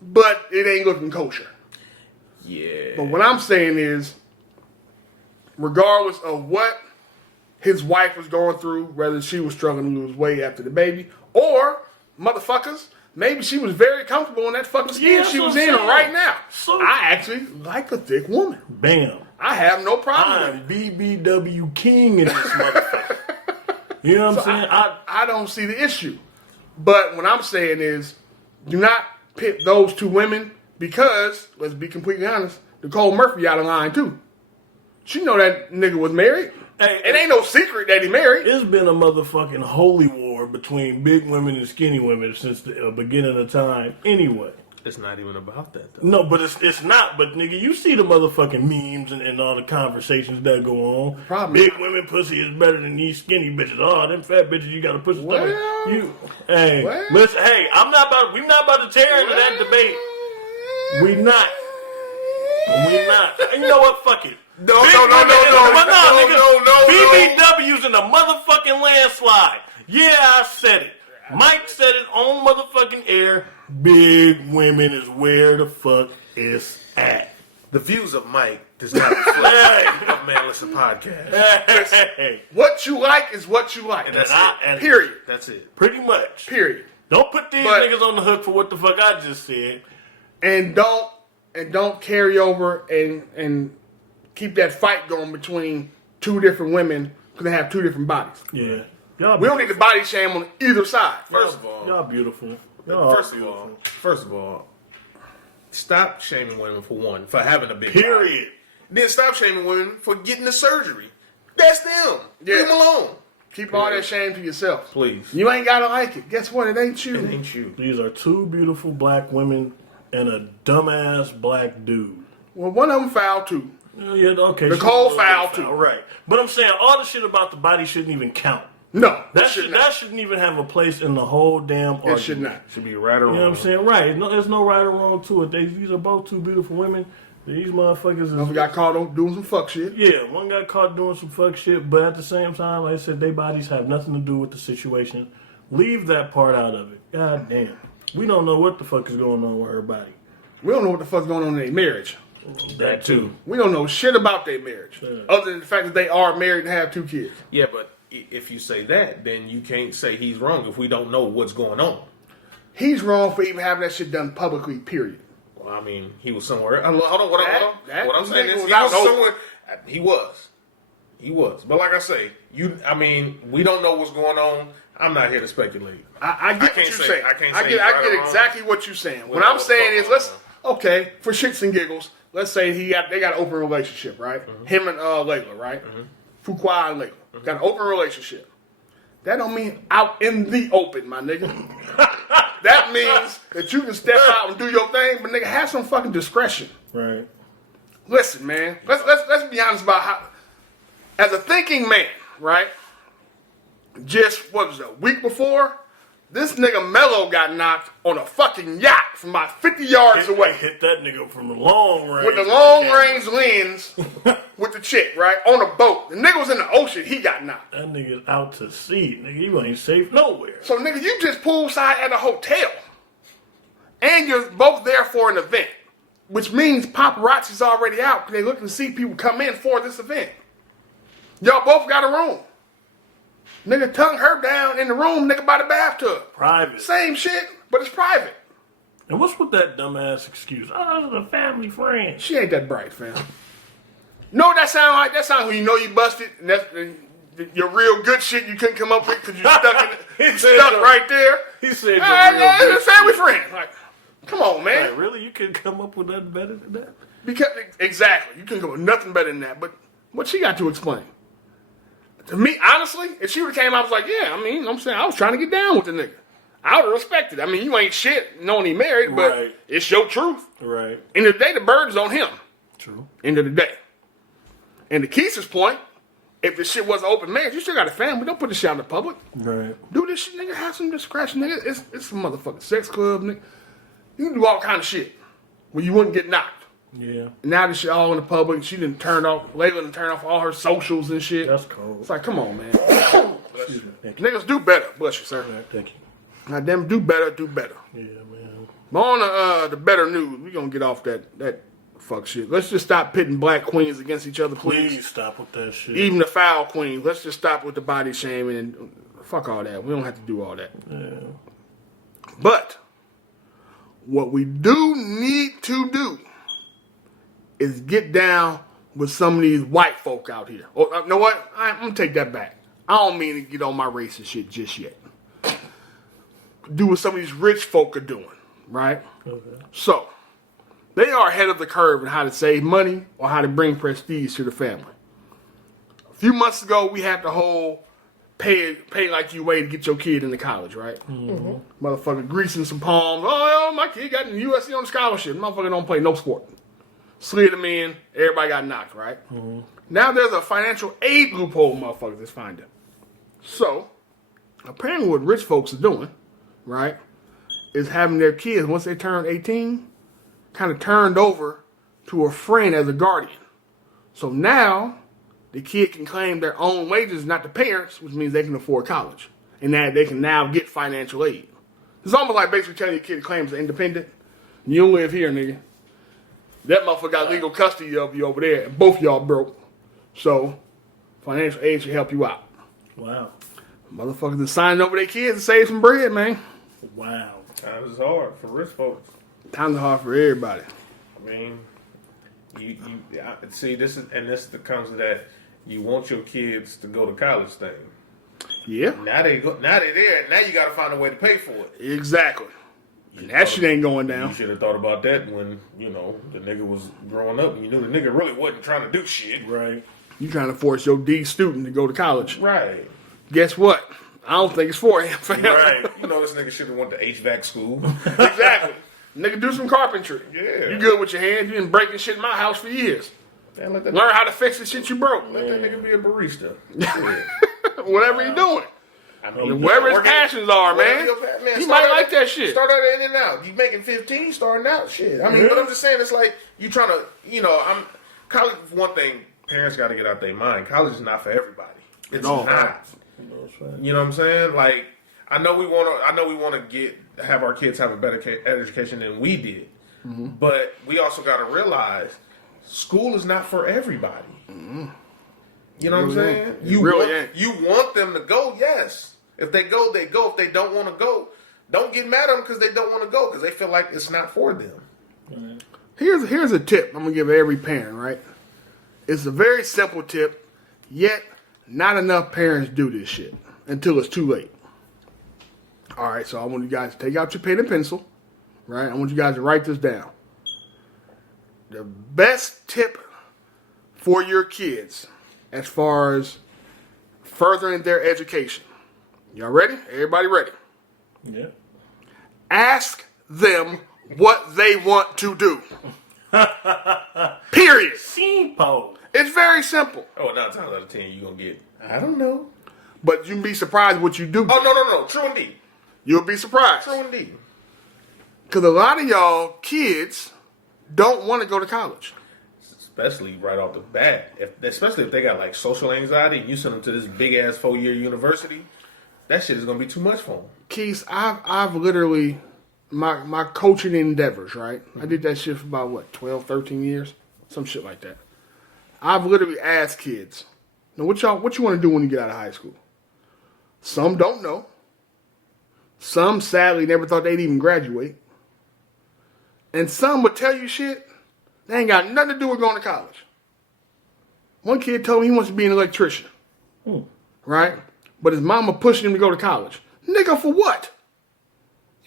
But it ain't looking kosher. Yeah. But what I'm saying is, regardless of what his wife was going through, whether she was struggling to lose weight after the baby, or, motherfuckers, maybe she was very comfortable in that fucking skin she was in right now. So, I actually like a thick woman. Bam. I have no problem I'm BBW King in this motherfucker. You know what I'm saying? I don't see the issue. But what I'm saying is, do not pit those two women because, let's be completely honest, Nicole Murphy out of line too. She know that nigga was married. Hey, it ain't no secret that he married. It's been a motherfucking holy war between big women and skinny women since the beginning of time anyway. It's not even about that, though. No, but it's not. But, nigga, you see the motherfucking memes and all the conversations that go on. Probably. Big women pussy is better than these skinny bitches. Oh, them fat bitches, you got to push the stomach. Listen, hey, we're not about to tear into that debate. We not. And you know what? Fuck it. No. BBW's in a motherfucking landslide. Yeah, I said it. Mike said it on motherfucking air. Big women is where the fuck it's at. The views of Mike does not reflect of Man Listen Podcast. Hey. What you like is what you like. And that's it. Period. That's it. Pretty much. Period. Don't put these niggas on the hook for what the fuck I just said. And don't carry over and keep that fight going between two different women because they have two different bodies. Yeah. We don't need to body shame on either side. First of all, y'all beautiful. First of all, stop shaming women for having a big period. Body. Then stop shaming women for getting the surgery. That's them. Yeah. Leave them alone. Keep all that shame to yourself. Please. You ain't gotta like it. Guess what? It ain't you. It ain't you. These are two beautiful black women and a dumbass black dude. Well, one of them foul too. Yeah, okay. Nicole foul too. Right. But I'm saying all the shit about the body shouldn't even count. No, that shouldn't even have a place in the whole damn argument. It should not. It should be right or wrong. You know what I'm saying? Right. No, there's no right or wrong to it. These are both two beautiful women. These motherfuckers One got caught doing some fuck shit. Yeah, one got caught doing some fuck shit, but at the same time, like I said, their bodies have nothing to do with the situation. Leave that part out of it. God damn. We don't know what the fuck is going on with her body. We don't know what the fuck's going on in their marriage. That too. We don't know shit about their marriage, other than the fact that they are married and have 2 kids. Yeah, but if you say that, then you can't say he's wrong if we don't know what's going on. He's wrong for even having that shit done publicly, period. Well, I mean, he was somewhere. Hold on. What I'm saying is, was he out was open. somewhere. He was. But like I say, we don't know what's going on. I'm not here to speculate. I get what you're saying. I can't I say get right or exactly what you're saying. What I'm saying is, okay, for shits and giggles, let's say they got an open relationship, right? Mm-hmm. Him and Lela, right? Mm-hmm. Fuqua and Lela got an open relationship. That don't mean out in the open, my nigga. That means that you can step out and do your thing, but nigga, have some fucking discretion. Right. Listen, man. Let's be honest about how, as a thinking man, right? Just what was it, a week before, this nigga Mello got knocked on a fucking yacht from about 50 yards away. Hit that nigga from the long range. With the long range lens with the chick, right? On a boat. The nigga was in the ocean, he got knocked. That nigga's out to sea. Nigga, you ain't safe nowhere. So nigga, you just poolside at a hotel. And you're both there for an event. Which means paparazzi's already out. They looking to see people come in for this event. Y'all both got a room. Nigga tongue her down in the room, nigga by the bathtub. Private. Same shit, but it's private. And what's with that dumbass excuse? Oh, this is a family friend. She ain't that bright, fam. No, that sound like? That sound when you know you busted, and that's your real good shit you couldn't come up with because you stuck right there. He said, it's a family friend. Like, come on, man. Like, really? You couldn't come up with nothing better than that? Because exactly, you couldn't come up with nothing better than that. But what she got to explain? To me, honestly, if she would have came out, I was like, yeah, I'm saying I was trying to get down with the nigga. I would have respected it. You ain't shit knowing he married, but it's your truth. Right. End of the day, the burden's on him. True. End of the day. And to Keith's point, if this shit was an open marriage, you still got a family. Don't put this shit out in the public. Right. Do this shit, nigga. Have some discretion, nigga. It's a motherfucking sex club, nigga. You can do all kind of shit where you wouldn't get knocked. Yeah. Now this shit all in the public. She didn't turn off. Lela didn't turn off all her socials and shit. That's cold. It's like, come on, man. Excuse me. Niggas do better. Bless you, sir. Right, thank you. Now, them do better. Yeah, man. But on the better news, we gonna get off that fuck shit. Let's just stop pitting black queens against each other, please. Please stop with that shit. Even the foul queens. Let's just stop with the body shaming and fuck all that. We don't have to do all that. Yeah. But what we do need to do is get down with some of these white folk out here. Or, you know what? I'm going to take that back. I don't mean to get on my racist shit just yet. Do what some of these rich folk are doing, right? Okay. So, they are ahead of the curve in how to save money or how to bring prestige to the family. A few months ago, we had the whole pay like you way to get your kid into college, right? Mm-hmm. Motherfucker greasing some palms. Oh, my kid got in USC on a scholarship. Motherfucker don't play no sport. Slid him in. Everybody got knocked, right? Mm-hmm. Now there's a financial aid loophole motherfuckers that's finding. So, apparently what rich folks are doing, right, is having their kids, once they turn 18, kind of turned over to a friend as a guardian. So now the kid can claim their own wages, not the parents, which means they can afford college. And that they can now get financial aid. It's almost like basically telling your kid claims are independent. You don't live here, nigga. That motherfucker got legal custody of you over there, and both y'all broke. So, financial aid should help you out. Wow. Motherfuckers are signing over their kids to save some bread, man. Wow. Times is hard for rich folks. Times are hard for everybody. I mean, see, this comes to that. You want your kids to go to college thing. Yeah. Now they there. Now you got to find a way to pay for it. Exactly. And that shit ain't going down. You should have thought about that when, the nigga was growing up and you knew the nigga really wasn't trying to do shit. Right. You trying to force your D student to go to college. Right. Guess what? I don't think it's for him. Right. This nigga should have went to HVAC school. Exactly. Nigga, do some carpentry. Yeah. You good with your hands. You been breaking shit in my house for years. Man, Learn how to fix the shit you broke. Let that nigga be a barista. Whatever you're doing. I mean, wherever his passions are, man. He might like that shit. Start out in and out. You making 15, starting out, shit. I mean, but I'm just saying, it's like you trying to, college. One thing, parents got to get out their mind. College is not for everybody. It's not. You know what I'm saying? Like, I know we want to have our kids have a better education than we did, but we also got to realize school is not for everybody. Mm-hmm. You know what I'm saying? You want them to go, yes. If they go, they go. If they don't want to go, don't get mad at them because they don't want to go because they feel like it's not for them. Right. Here's a tip I'm gonna give every parent. Right, it's a very simple tip, yet not enough parents do this shit until it's too late. All right, so I want you guys to take out your pen and pencil. Right, I want you guys to write this down. The best tip for your kids as far as furthering their education. Y'all ready? Everybody ready? Yeah. Ask them what they want to do. Period. Simple. It's very simple. Oh, 9 times out of 10, you're going to get, I don't know. But you'll be surprised what you do. Oh, no. True indeed. You'll be surprised. True indeed. Because a lot of y'all kids don't want to go to college. Especially right off the bat. Especially if they got like social anxiety and you send them to this big ass 4-year university, that shit is going to be too much for them. Keith, I've literally, my coaching endeavors, right? I did that shit for about, 12, 13 years? Some shit like that. I've literally asked kids, now what you want to do when you get out of high school? Some don't know. Some, sadly, never thought they'd even graduate. And some would tell you shit, they ain't got nothing to do with going to college. One kid told me he wants to be an electrician. Right? But his mama pushing him to go to college. Nigga, for what?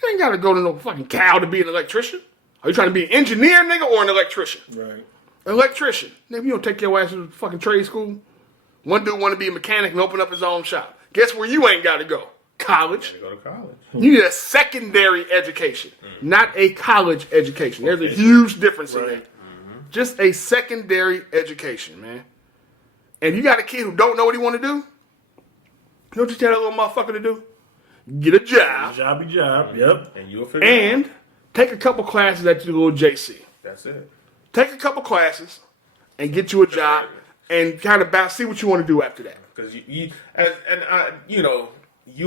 You ain't got to go to no fucking Cal to be an electrician. Are you trying to be an engineer, nigga, or an electrician? Right. An electrician. Nigga, you don't take your ass to fucking trade school. One dude want to be a mechanic and open up his own shop. Guess where you ain't got to go? College. Go to college. You need a secondary education, not a college education. There's a huge difference in that. Just a secondary education, man. And you got a kid who don't know what he want to do, you know what you tell that little motherfucker to do? Get a job. Jobby job. Yep. And you'll figure it out. And take a couple classes at your little JC. That's it. Take a couple classes and get you a job and kind of see what you want to do after that. Because you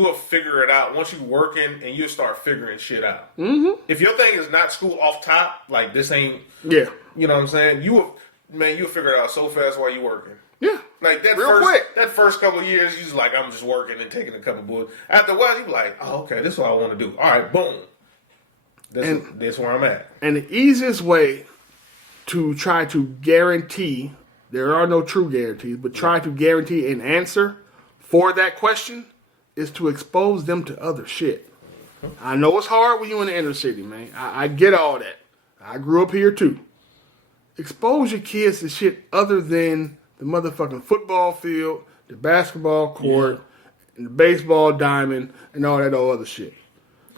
will figure it out once you're working and you'll start figuring shit out. Mm-hmm. If your thing is not school off top, like this ain't, you know what I'm saying? You'll figure it out so fast while you're working. Yeah. Like that that first couple of years, you just like, I'm just working and taking a couple bullets. After a while, you be like, oh, okay, this is what I want to do. All right, boom. That's where I'm at. And the easiest way to try to guarantee, there are no true guarantees, but try to guarantee an answer for that question is to expose them to other shit. I know it's hard when you're in the inner city, man. I get all that. I grew up here too. Expose your kids to shit other than the motherfucking football field, the basketball court, and the baseball diamond, and all that old other shit.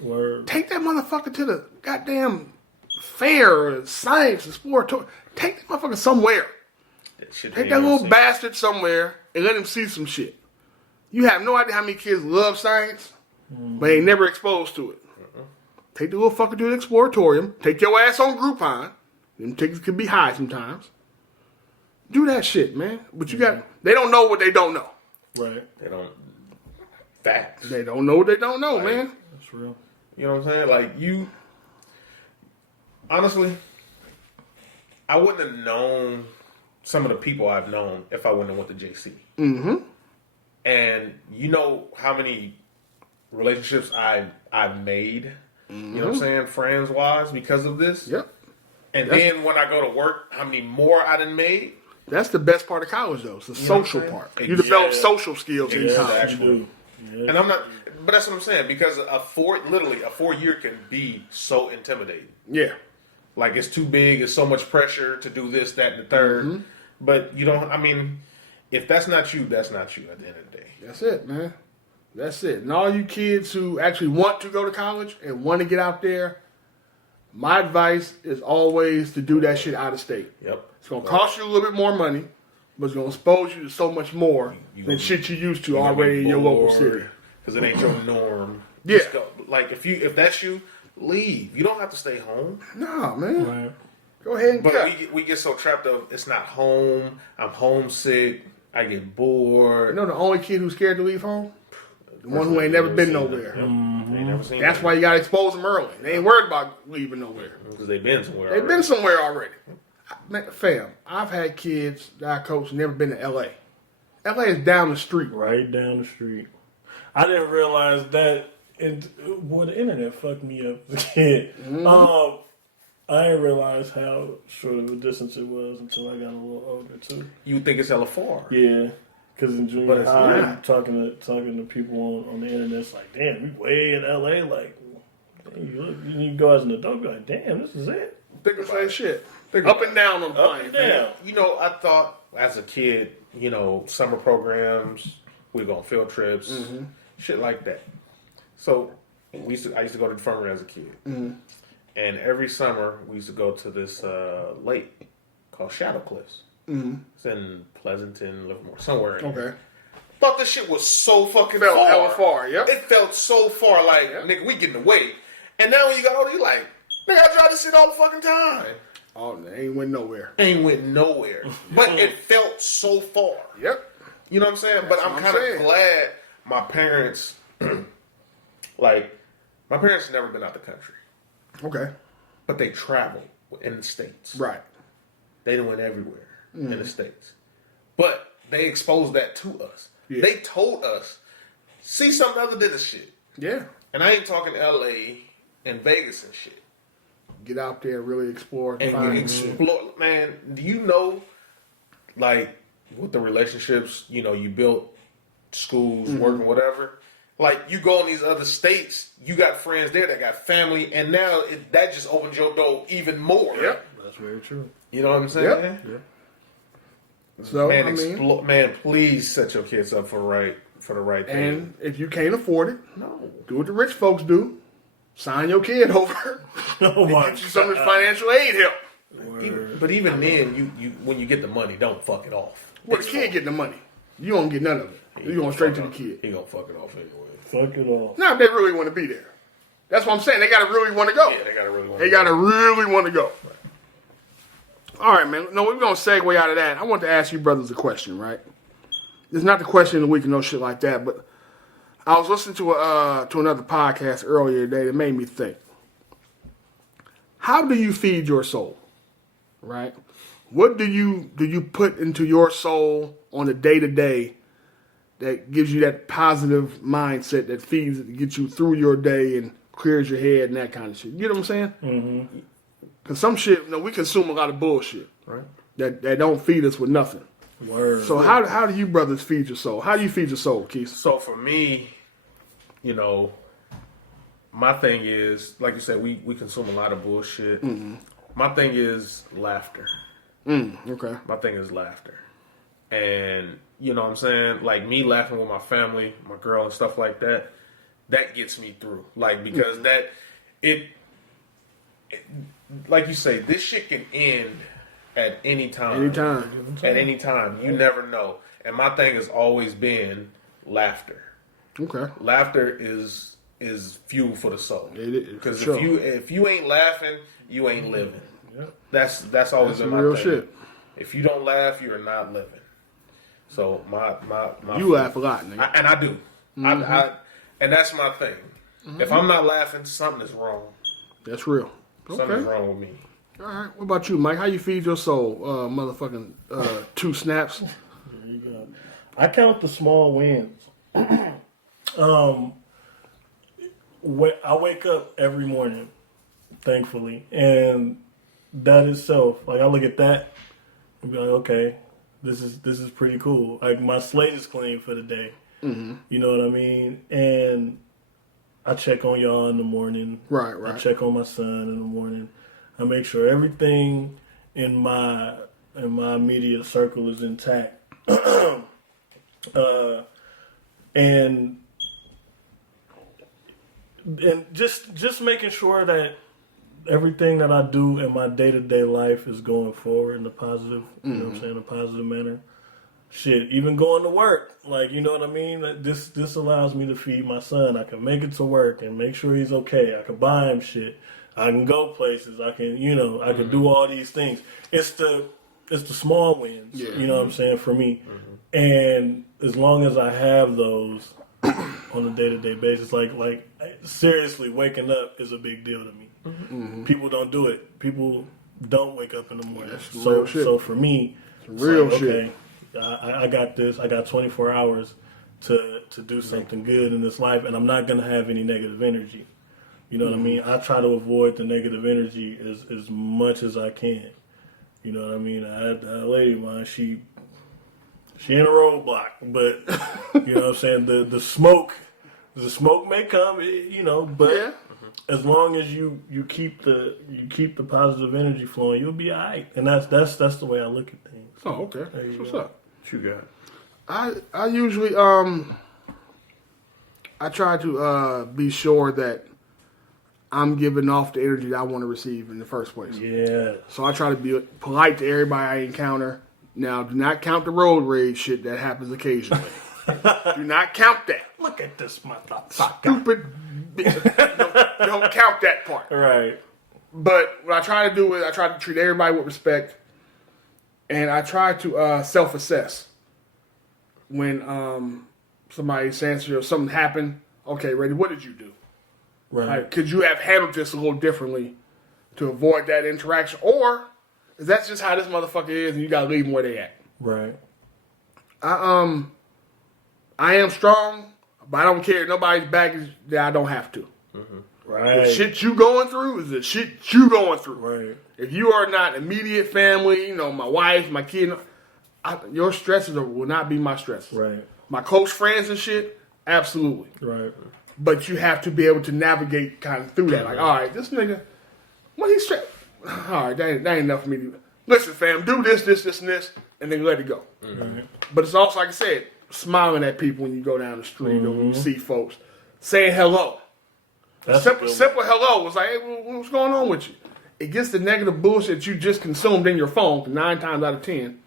Word. Take that motherfucker to the goddamn fair or science or sport tour. Take that motherfucker somewhere. Take that little bastard somewhere and let him see some shit. You have no idea how many kids love science, but ain't never exposed to it. Take the little fucker to the exploratorium. Take your ass on Groupon. Them tickets could be high sometimes. Do that shit, man. But they don't know what they don't know. Right. They don't. Facts. They don't know what they don't know, man. That's real. You know what I'm saying? Like, honestly, I wouldn't have known some of the people I've known if I wouldn't have went to JC. Mm-hmm. And you know how many relationships I've made, you know what I'm saying, friends-wise, because of this? Yep. And then when I go to work, how many more I done made? That's the best part of college, though. It's the social part. You develop social skills in college. Exactly. Yeah. And I'm not, but that's what I'm saying, because a 4-year can be so intimidating. Yeah. Like, it's too big, it's so much pressure to do this, that, and the third. Mm-hmm. But you don't, if that's not you, that's not you at the end of the day. That's it, man. That's it. And all you kids who actually want to go to college and want to get out there, my advice is always to do that shit out of state. Yep. It's going to cost you a little bit more money, but it's going to expose you to so much more than shit you used to already in your local city. Because it ain't your norm. Yeah. Like, if that's you, leave. You don't have to stay home. No, man. Right. Go ahead and But we get so trapped of, it's not home, I'm homesick, I get bored. You know the only kid who's scared to leave home? The one who ain't never been nowhere. That's why you got to expose them early. They ain't worried about leaving nowhere. Because they've been somewhere They've been somewhere already. Man, fam, I've had kids that I coach never been to L.A. L.A. is down the street. Right down the street. I didn't realize that. Boy, the internet fucked me up as a kid. Mm-hmm. I didn't realize how short of a distance it was until I got a little older too. You think it's hella far? Yeah, because in But junior it's high, not. talking to people on the internet, it's like, damn, we way in LA. Like, you go as an adult, be like, damn, this is it. Think of same shit. Think Up about and down on the Up plane. and down. You know, I thought as a kid, you know, summer programs, we go on field trips, shit like that. So I used to go to the infirmary as a kid, and every summer we used to go to this lake called Shadow Cliffs. It's in Pleasanton, Livermore, somewhere. In there. Okay. Thought this shit was so fucking Felt far. hella far, yep. It felt so far, like nigga, we getting away. And now when you got older, you like, nigga, I drive this shit all the fucking time. Oh, they ain't went nowhere. Ain't went nowhere, but it felt so far. Yep. You know what I'm saying? But I'm what I'm kind of saying. glad my parents, like, my parents never been out the country, Okay. but they traveled in the States. Right. They done went everywhere in the States, but they exposed that to us. Yeah. They told us, see something other than this shit. Yeah. And I ain't talking L.A. and Vegas and shit. Get out there and really explore. And find you explore, man. Do you know, like, with the relationships, you know, you built, schools, working, whatever. Like, you go in these other states, you got friends there that got family, and now that just opens your door even more. Yep. That's very true. You know what I'm saying? Yep. Yeah. So, Man, I mean, man, please set your kids up for the right thing. and if you can't afford it, No. do what the rich folks do. Sign your kid over. Oh my Get you some of this financial aid help. But even then, you when you get the money, don't fuck it off. Well, the kid getting the money. You don't get none of it. You going straight to the kid. He gonna fuck it off anyway. Fuck it all. Now, if they really want to be there. That's what I'm saying. They got to really want to go. Yeah, they gotta really want They got to really want to go. All right, man. No, we're going to segue out of that. I want to ask you brothers a question, right? It's not the question of the week and no shit like that, but I was listening to another podcast earlier today that made me think. How do you feed your soul? Right? What do you put into your soul on a day-to-day that gives you that positive mindset that feeds it, gets you through your day and clears your head and that kind of shit? You know what I'm saying? Mm-hmm. Because some shit, we consume a lot of bullshit. Right. That don't feed us with nothing. Word. So how do you brothers feed your soul? How do you feed your soul, Keith? So for me, you know, my thing is, like you said, we consume a lot of bullshit. Mm-hmm. My thing is laughter. Okay. My thing is laughter. And, you know what I'm saying? Like, me laughing with my family, my girl and stuff like that, that gets me through. Like, because like you say, this shit can end at any time. Anytime. At any time. You never know. And my thing has always been laughter. Okay. Laughter is fuel for the soul. It is, Because sure. if you ain't laughing, you ain't living. Yeah. That's always been my real thing. shit. If you don't laugh, you're not living. So my You laugh a lot, nigga. and I do. I and that's my thing. If I'm not laughing, something is wrong. That's real. Something's Okay. wrong with me. All right. What about you, Mike? How you feed your soul? Motherfucking 2 snaps. There you go. I count the small wins. I wake up every morning, thankfully, and that itself, like I look at that and be like, okay, this is pretty cool. Like my slate is clean for the day. Mm-hmm. You know what I mean? And I check on y'all in the morning. Right. I check on my son in the morning. I make sure everything in my immediate circle is intact. And just making sure that everything that I do in my day-to-day life is going forward in a positive, you know what I'm saying, a positive manner. Shit, even going to work, like, you know what I mean? This allows me to feed my son. I can make it to work and make sure he's okay. I can buy him shit. I can go places. I can, I can do all these things. It's the small wins, you know what I'm saying, for me. And as long as I have those on a day-to-day basis, like seriously, waking up is a big deal to me. People don't do it. People don't wake up in the morning. That's some real shit. So for me, it's real like, shit. Okay, I got this. I got 24 hours to do something good in this life, and I'm not gonna have any negative energy. You know what I mean? I try to avoid the negative energy as much as I can. You know what I mean? I had a lady of mine, she in a roadblock, but you know what I'm saying? The smoke may come, but as long as you keep the positive energy flowing, you'll be all right. And that's the way I look at things. Oh, okay. What's up? What you got? I usually I try to be sure that I'm giving off the energy that I want to receive in the first place. Yeah. So I try to be polite to everybody I encounter. Now, do not count the road rage shit that happens occasionally. Do not count that. Look at this motherfucker. Stupid bitch. Don't count that part. Right. But what I try to do is I try to treat everybody with respect. And I try to self-assess. When somebody says something happened, okay, Reddy, what did you do? Right. Could you have handled this a little differently to avoid that interaction? Or is that just how this motherfucker is and you gotta leave them where they at? Right. I am strong, but I don't care nobody's baggage that I don't have to. Mm-hmm. Right. The shit you going through is the shit you going through. Right. If you are not immediate family, my wife, my kid, your stresses will not be my stresses. Right. My close friends and shit, absolutely. Right. But you have to be able to navigate kind of through that. Like, all right, this nigga, what he stressed? All right, that ain't enough for me to. Listen, fam, do this, and this, and then let it go. Mm-hmm. But it's also, like I said, smiling at people when you go down the street or when you see folks. Saying hello. Simple hello was like, hey, what's going on with you? It gets the negative bullshit you just consumed in your phone 9 times out of 10.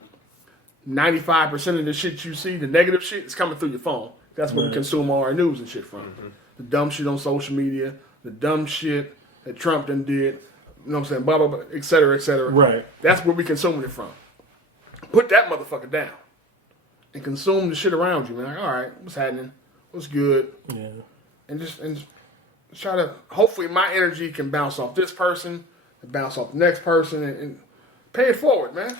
95% of the shit you see, the negative shit, is coming through your phone. That's where we consume all our news and shit from. Mm-hmm. The dumb shit on social media, the dumb shit that Trump done did, you know what I'm saying, blah, blah, blah, et cetera, et cetera. Right. That's where we consuming it from. Put that motherfucker down and consume the shit around you, man. Like, all right, what's happening? What's good? Yeah. And just try to, hopefully my energy can bounce off this person, and bounce off the next person, and pay it forward, man.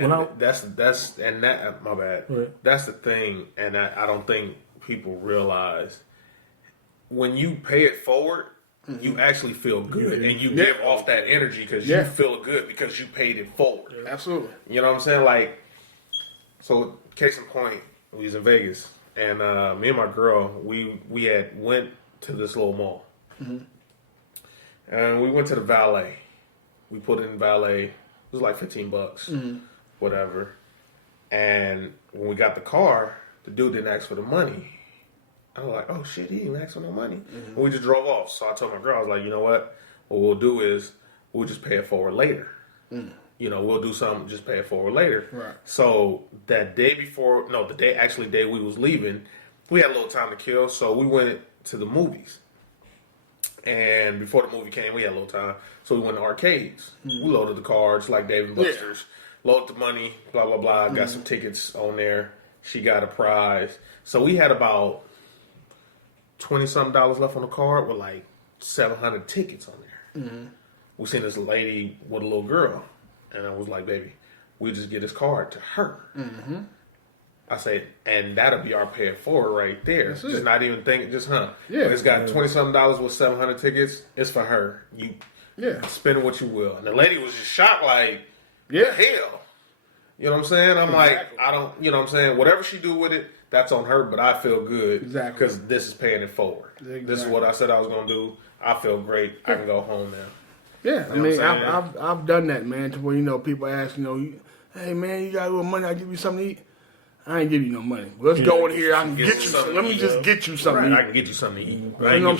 And that's my bad. Right. That's the thing, and I don't think people realize when you pay it forward, you actually feel good, and you give off that energy because you feel good because you paid it forward. Yeah. Absolutely. You know what I'm saying? Like, so case in point, we was in Vegas, and me and my girl, we had went to this little mall, and we went to the valet. We put in valet. It was like $15. Whatever. And when we got the car, the dude didn't ask for the money. I was like, oh shit, he didn't ask for no money. And we just drove off. So I told my girl, I was like, you know what we'll do is we'll just pay it forward later. We'll do something, just pay it forward later. Right. So that day before, the day we was leaving, we had a little time to kill. So we went to the movies. And before the movie came, we had a little time. So we went to arcades. We loaded the cards like Dave & Buster's. Loaded the money, blah, blah, blah. Got some tickets on there. She got a prize. So we had about $20-something left on the card with like 700 tickets on there. We seen this lady with a little girl. And I was like, baby, we just get this card to her. I said, and that'll be our pay it forward right there. That's just it. not even thinking, just Yeah. It's got $20-something with 700 tickets. It's for her. You spend what you will. And the lady was just shocked like, hell. You know what I'm saying? I'm like, I don't, you know what I'm saying? Whatever she do with it, that's on her, but I feel good. Exactly. Because this is paying it forward. Exactly. This is what I said I was going to do. I feel great. I can go home now. Yeah, I mean, I've done that, man, to where, people ask, hey, man, you got a little money, I'll give you something to eat. I ain't give you no money. Let's go in here, I can get you something. Let me just get you something to eat. I can get you something to eat. You know what I'm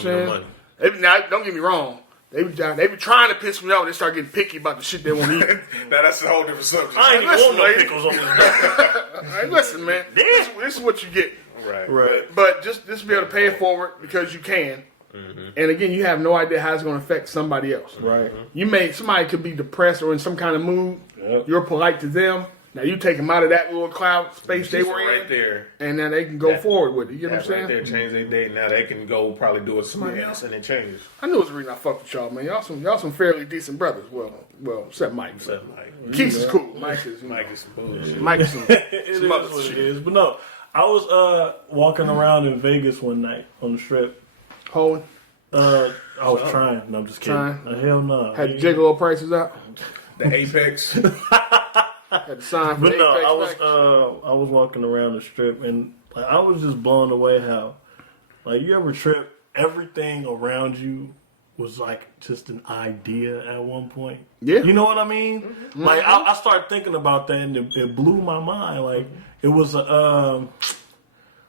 saying? Now, don't get me wrong. They be trying to piss me off. They start getting picky about the shit they want to eat. Now that's a whole different subject. I ain't even want no pickles on this. Hey, listen, man. This is what you get. Right. But just be able to pay it forward because you can. And again, you have no idea how it's going to affect somebody else. Right. Somebody could be depressed or in some kind of mood. You're polite to them. Now you take them out of that little cloud space they were right in, there, and then they can go forward with it. You know what I'm saying? Right there, change their day. Now they can go probably do it somebody else and then change it. I knew it's the reason I fucked with y'all, man. Y'all some fairly decent brothers. Well, except Mike. Keith is cool. Mike is some bullshit. Mike is some other what shit. it is. But no, I was walking around in Vegas one night on the strip. Hoeing? I was trying. No, I'm just kidding. Hell no. Had Gigolo prices out? The Apex. Had the sign for But the no, Apex I was walking around the strip and like I was just blown away how like you ever trip, everything around you was like just an idea at one point. Yeah. You know what I mean? Mm-hmm. Like I started thinking about that and it blew my mind. Like it was a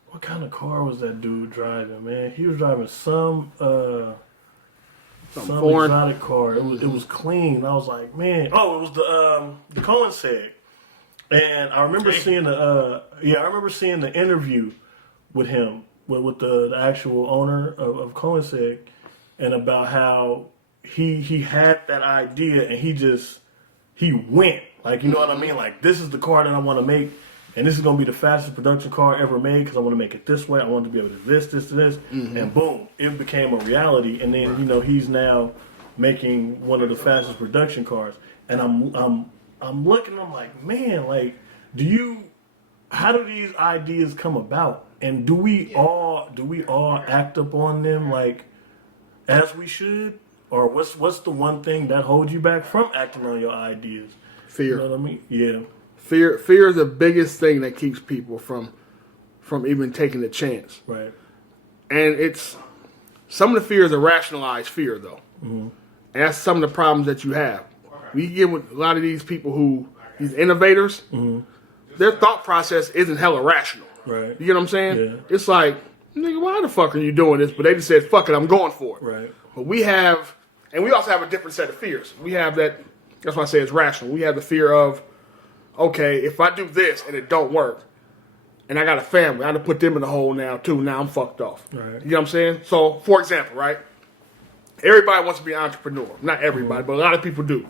what kind of car was that dude driving, man? He was driving some foreign exotic car. It was clean. I was like, man. Oh, it was the Cohen said. And I remember seeing the interview with him with the actual owner of Cohen said, and about how he had that idea and he went, like, you know what I mean? Like, this is the car that I want to make. And this is going to be the fastest production car ever made because I want to make it this way. I want to be able to do this, and boom, it became a reality. And then he's now making one of the fastest production cars. And I'm looking, I'm like, man, like, how do these ideas come about? And do we all act upon them like as we should? Or what's the one thing that holds you back from acting on your ideas? Fear. You know what I mean? Yeah. Fear is the biggest thing that keeps people from even taking a chance. Right. And it's some of the fears are rationalized fear, though. Mm-hmm. And that's some of the problems that you have. We get with a lot of these people these innovators, their thought process isn't hella rational. Right. You get what I'm saying? Yeah. It's like, nigga, why the fuck are you doing this? But they just said, fuck it, I'm going for it. Right. But we also have a different set of fears. We have that's why I say it's rational. We have the fear of, okay, if I do this and it don't work, and I got a family, I got to put them in the hole now too. Now I'm fucked off. Right. You know what I'm saying? So, for example, right? Everybody wants to be an entrepreneur. Not everybody, but a lot of people do.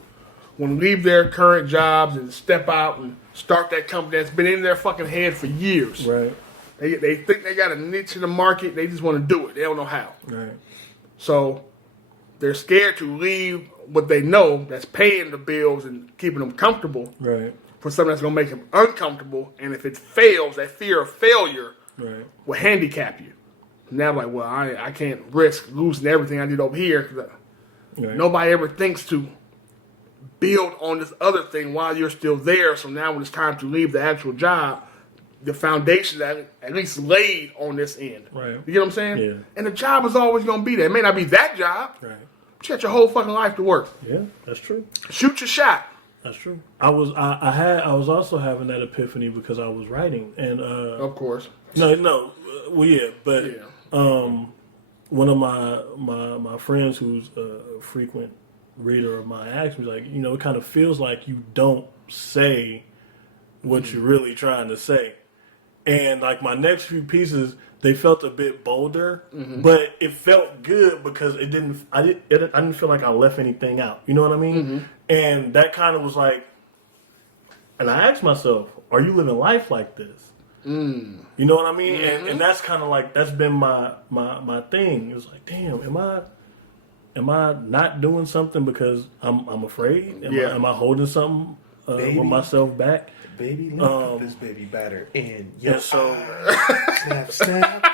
Want to leave their current jobs and step out and start that company that's been in their fucking head for years. Right. They think they got a niche in the market. They just want to do it. They don't know how. Right. So they're scared to leave what they know that's paying the bills and keeping them comfortable. Right. For something that's going to make them uncomfortable. And if it fails, that fear of failure will handicap you. Now, like, well, I can't risk losing everything I did over here. Cause nobody ever thinks to build on this other thing while you're still there. So now when it's time to leave the actual job, the foundation that at least laid on this end. Right. You get what I'm saying? Yeah. And the job is always going to be there. It may not be that job. Right. But you got your whole fucking life to work. Yeah, that's true. Shoot your shot. That's true. I was also having that epiphany because I was writing and of course. But one of my friends who's a frequent reader of mine asked me, like, it kind of feels like you don't say what you're really trying to say. And like my next few pieces, they felt a bit bolder, but it felt good because I didn't feel like I left anything out. You know what I mean? Mm-hmm. And that kind of was like, and I asked myself, are you living life like this? Mm. You know what I mean? Mm-hmm. And that's kind of like, that's been my thing. It was like, damn, am I not doing something because I'm afraid? Am I holding something with myself back? Baby, let me put this baby batter in your so snap, snap.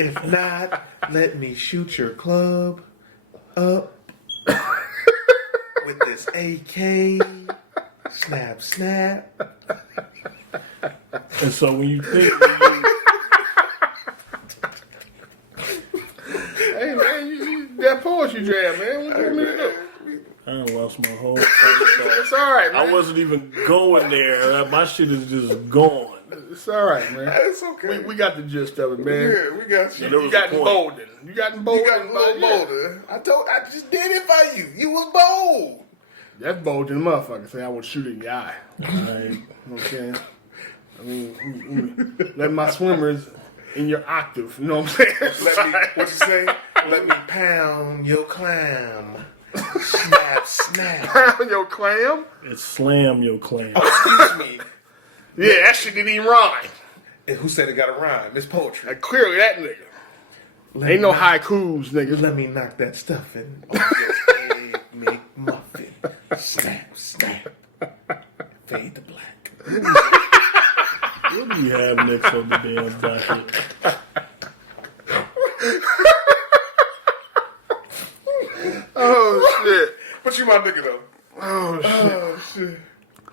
If not, let me shoot your club up with this AK. Snap, snap. And so when you think, hey man, you that poetry jam, man. What do you mean to do? I done lost my whole. It's all right, man. I wasn't even going there. My shit is just gone. It's all right, man. It's okay. We got the gist of it, man. Yeah, we got you. You got emboldened. You got emboldened. You got a little bolder. I just did it for you. You was bold. That's bold in the motherfucker. Say I would shoot in your eye. Right. Okay. I mean, let my swimmers in your octave. You know what I'm saying? What you say? Let me pound your clam. Snap, snap. Pound your clam? It's slam your clam. Excuse me. Yeah, that shit didn't even rhyme. And who said it got a rhyme? It's poetry. Like, clearly that nigga. Ain't no haikus, nigga. Let me knock that stuffing off your egg McMuffin. Snap, snap. Fade to black. What do you have next on the damn docket? Oh, shit. But you my nigga, though. Oh, shit.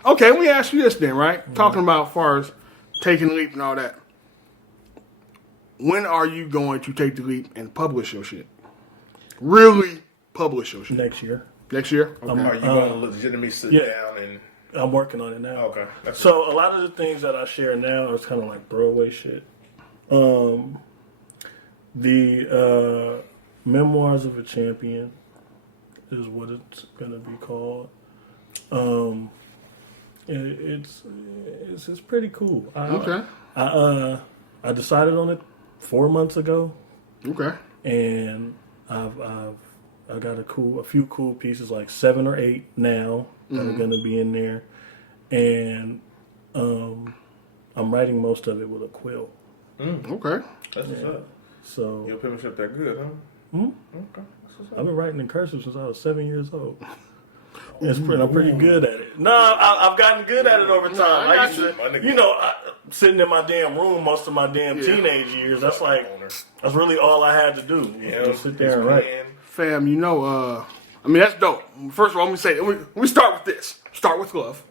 Okay, let me ask you this then, right? Talking about as far as taking the leap and all that. When are you going to take the leap and publish your shit? Really publish your shit? Next year. Next year? Okay. Are you going to legitimately sit down and... I'm working on it now. Okay. So a lot of the things that I share now is kind of like throwaway shit. The Memoirs of a Champion is what it's gonna be called. It's pretty cool. Okay. I decided on it 4 months ago, Okay. and I got a few cool pieces, like 7 or 8 now that are gonna be in there, and I'm writing most of it with a quill. Okay. That's what's up. So Your penmanship that good, huh? Mhm. Okay. That's what's up. I've been writing in cursive since I was 7 years old. I'm pretty good at it. No, I've gotten good at it over time. I I got used you. to, you know, sitting in my damn room most of my damn teenage years. That's really all I had to do. Just sit there and write. Fam, you know, I mean, that's dope. First of all, let me say, let me start with this. Start with love.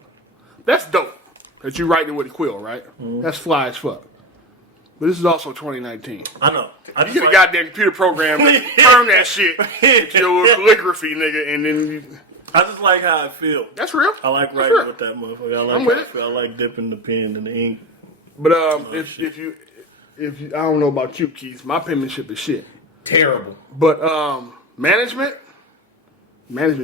That's dope that you writing with a quill, right? That's fly as fuck. But this is also 2019. I know. I You get a goddamn computer program that turn that shit into your little calligraphy, nigga, and then you... I just like how I feel. That's real. I like That's writing real. with that motherfucker. I like I'm with how I it. feel. I like dipping the pen in the ink. But if you, I don't know about you, Keith, my penmanship is shit. Terrible. But management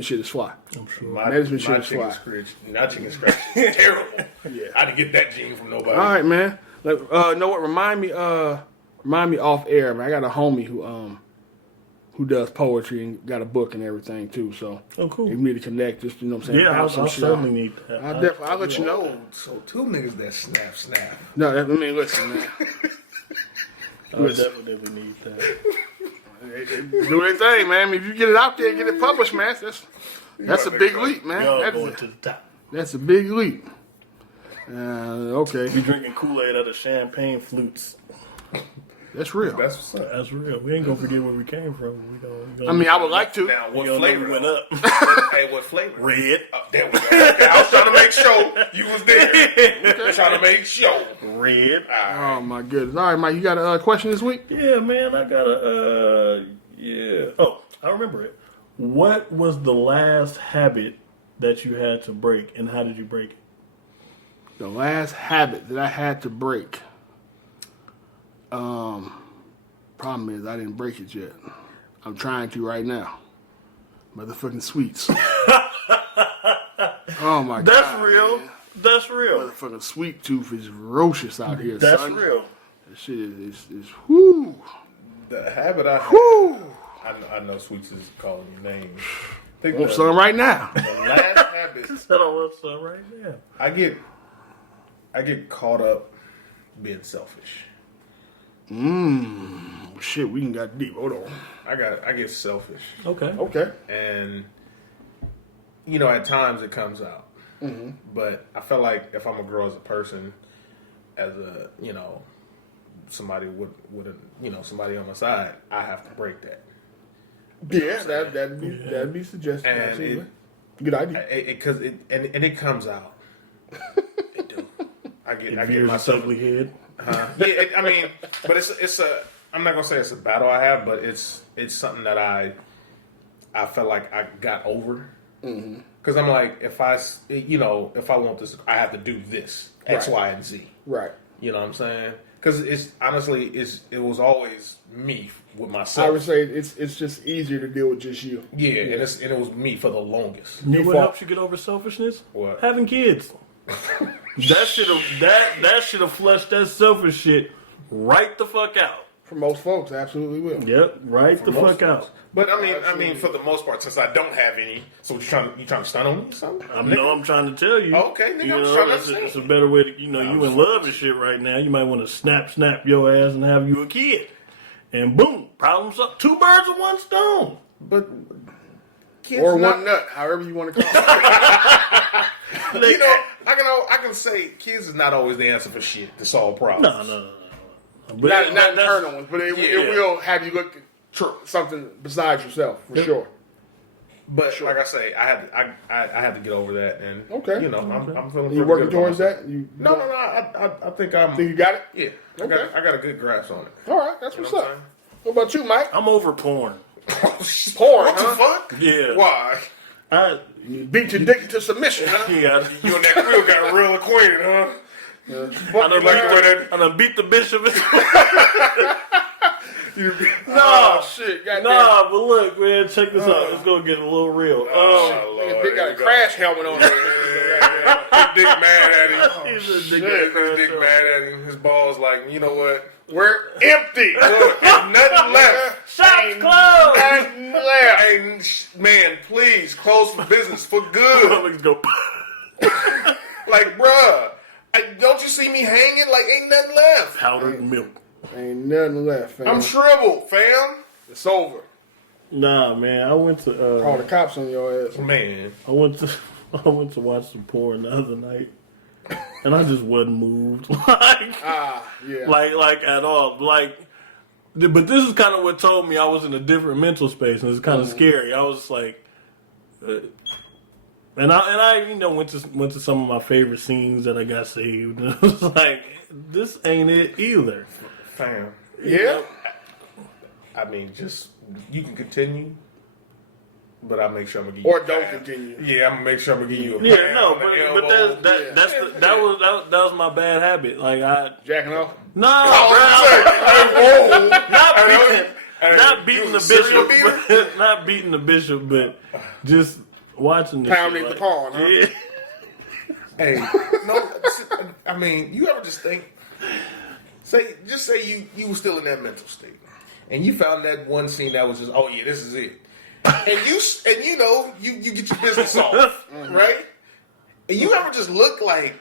shit is fly. I'm sure. Management shit is chicken fly. scratch. Not chicken scratch. Terrible. Yeah. I didn't get that gene from nobody. All right, man. Like, know what? Remind me off air, man. I got a homie who does poetry and got a book and everything too. So cool. if you need to connect, just you know what I'm saying. Yeah, bounce some I'll shit certainly off. need that. I'll let you know. So 2 niggas that snap. No, I mean, listen, man. I definitely need that. Do their thing, man. If you get it out there, get it published, man. That's a big leap, man. Y'all going to the top. That's a big leap. Okay, Be drinking Kool-Aid out of champagne flutes. that's real. That's what's up. That's real. We ain't gonna forget where we came from. I mean, I would like to. Now, we what gonna flavor? know we went up. Hey, what flavor? Red. There we go. Okay, I was trying to make sure you was there. Trying to make sure. Red. Oh my goodness! All right, Mike, you got a question this week? Yeah, man, I got a, yeah. Oh, I remember it. What was the last habit that you had to break, and how did you break it? The last habit that I had to break. Problem is I didn't break it yet. I'm trying to right now. Motherfucking sweets. Oh my god. That's real. Man. That's real. Motherfucking sweet tooth is ferocious out here. That's son. real. That shit is whoo. The habit I have. Whoo. I know Sweets is calling your name. I want some right now. The last habit. I don't want some right now. I get caught up being selfish. Shit, we can got deep. Hold on. I get selfish, Okay. Okay. and you know at times it comes out. Mm-hmm. But I feel like if I'm gonna grow as a person, as a somebody somebody on my side, I have to break that. Yeah, that'd be suggested. And Absolutely. Good idea. Because it comes out. It do. I get Veers myself. ugly head. Yeah, but it's a. I'm not gonna say it's a battle I have, but it's something that I felt like I got over. Because I'm like, if I want this, I have to do this X, Right. Y, and Z. Right. You know what I'm saying? Because it was always me with myself. I would say it's just easier to deal with just you. Yeah, and it was me for the longest. You know what fought- helps you get over selfishness? What? Having kids. that should have flushed that selfish shit right the fuck out. For most folks, absolutely will. Yep, right the fuck out. But I mean, for the most part, since I don't have any, so what you trying to stun on me or something? I'm trying to tell you. Okay, nigga, you I'm know, trying to it's, understand. it's a better way to, you in love and shit right now. You might want to snap your ass and have you a kid. And boom, problem solved. 2 birds with 1 stone. But kids Or not, one nut, however you want to call it. you know, I can say kids is not always the answer for shit to solve problems. No. But not internal ones, but it Yeah. will have you look at something besides yourself, for sure. But like I say, I had to get over that, and Okay. you know, I'm feeling. You pretty working good towards about that? You myself. No. I think I'm. Think you got it? Yeah, Okay. I got a good grasp on it. All right, that's You know what's what up. What about you, Mike? I'm over porn. Porn, What huh? the fuck? Yeah. Why? You beat your dick into submission, huh? Yeah, You and that Will got real acquainted, huh? I done beat the bishop. Oh, shit. Goddamn. Nah, but look, man, check this out. It's gonna get a little real. Nigga, Dick got a crash helmet on there. His dick mad at him. He's a shit. dick His dick mad at him. His balls like, you know what? We're empty. Look, ain't nothing left. Shop's closed. Nothing left. Man, please close for business for good. Let's go. Like, bruh, don't you see me hanging? Like, ain't nothing left. Powdered milk. Ain't nothing left, fam. I'm shriveled, fam. It's over. Nah, man, I went to Call the cops on your ass. Man, I went to watch some porn the other night, and I just wasn't moved, Yeah. like at all. Like, but this is kind of what told me I was in a different mental space, and it's kind of scary. I was like, and I went to some of my favorite scenes that I got saved, and it was like, this ain't it either. fam. Yeah? I mean, just, you can continue, but I'll make sure I'm going to give you Or a don't pound. continue. Yeah, I'm going to make sure I'm going to give you a Yeah, pound no, on the but elbow. that was my bad habit. Like Jacking off? not beating the serial bishop, not beating the bishop, but just watching this Pounding shit, the pawn, huh? Yeah. Hey, no, I mean, you ever just think, say you were still in that mental state, and you found that one scene that was just, oh yeah, this is it, and you know, you get your business off, right? And you ever just look like,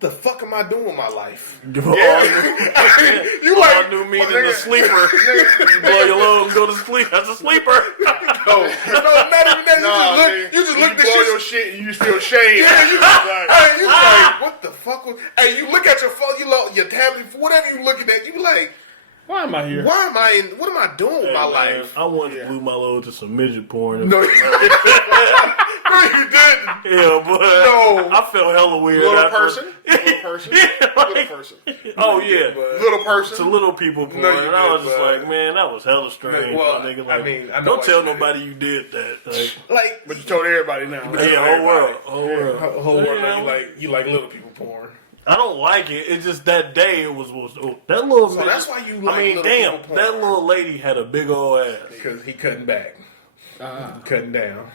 the fuck am I doing with my life? You like, new meaning the sleeper. You blow your load and go to sleep. That's a sleeper. No, not even that. You just look you this blow shit. your shit and you feel shame. Yeah, you like, what the fuck was? Hey, you look at your phone, your tablet, whatever you looking at, you be like, Why am I here? what am I doing with my life? I once blew my load to some midget porn. No, no, you didn't. Yeah, but No. I felt hella weird. Little after. person? Little person? Little person. Oh yeah, Little person? it's a little people porn. No, you and I was did, just but- like, man, that was hella strange. Well, my nigga. I Like, mean, I know don't why tell you did nobody you did that. Like, Like, But you told everybody now. Right? yeah, whole world. whole world, Yeah. you like little people porn. I don't like it. It's just that day it was that little. So bitch- that's why you like I mean, little damn, people porn. that little lady had a big old ass. Because he cutting back, cutting down.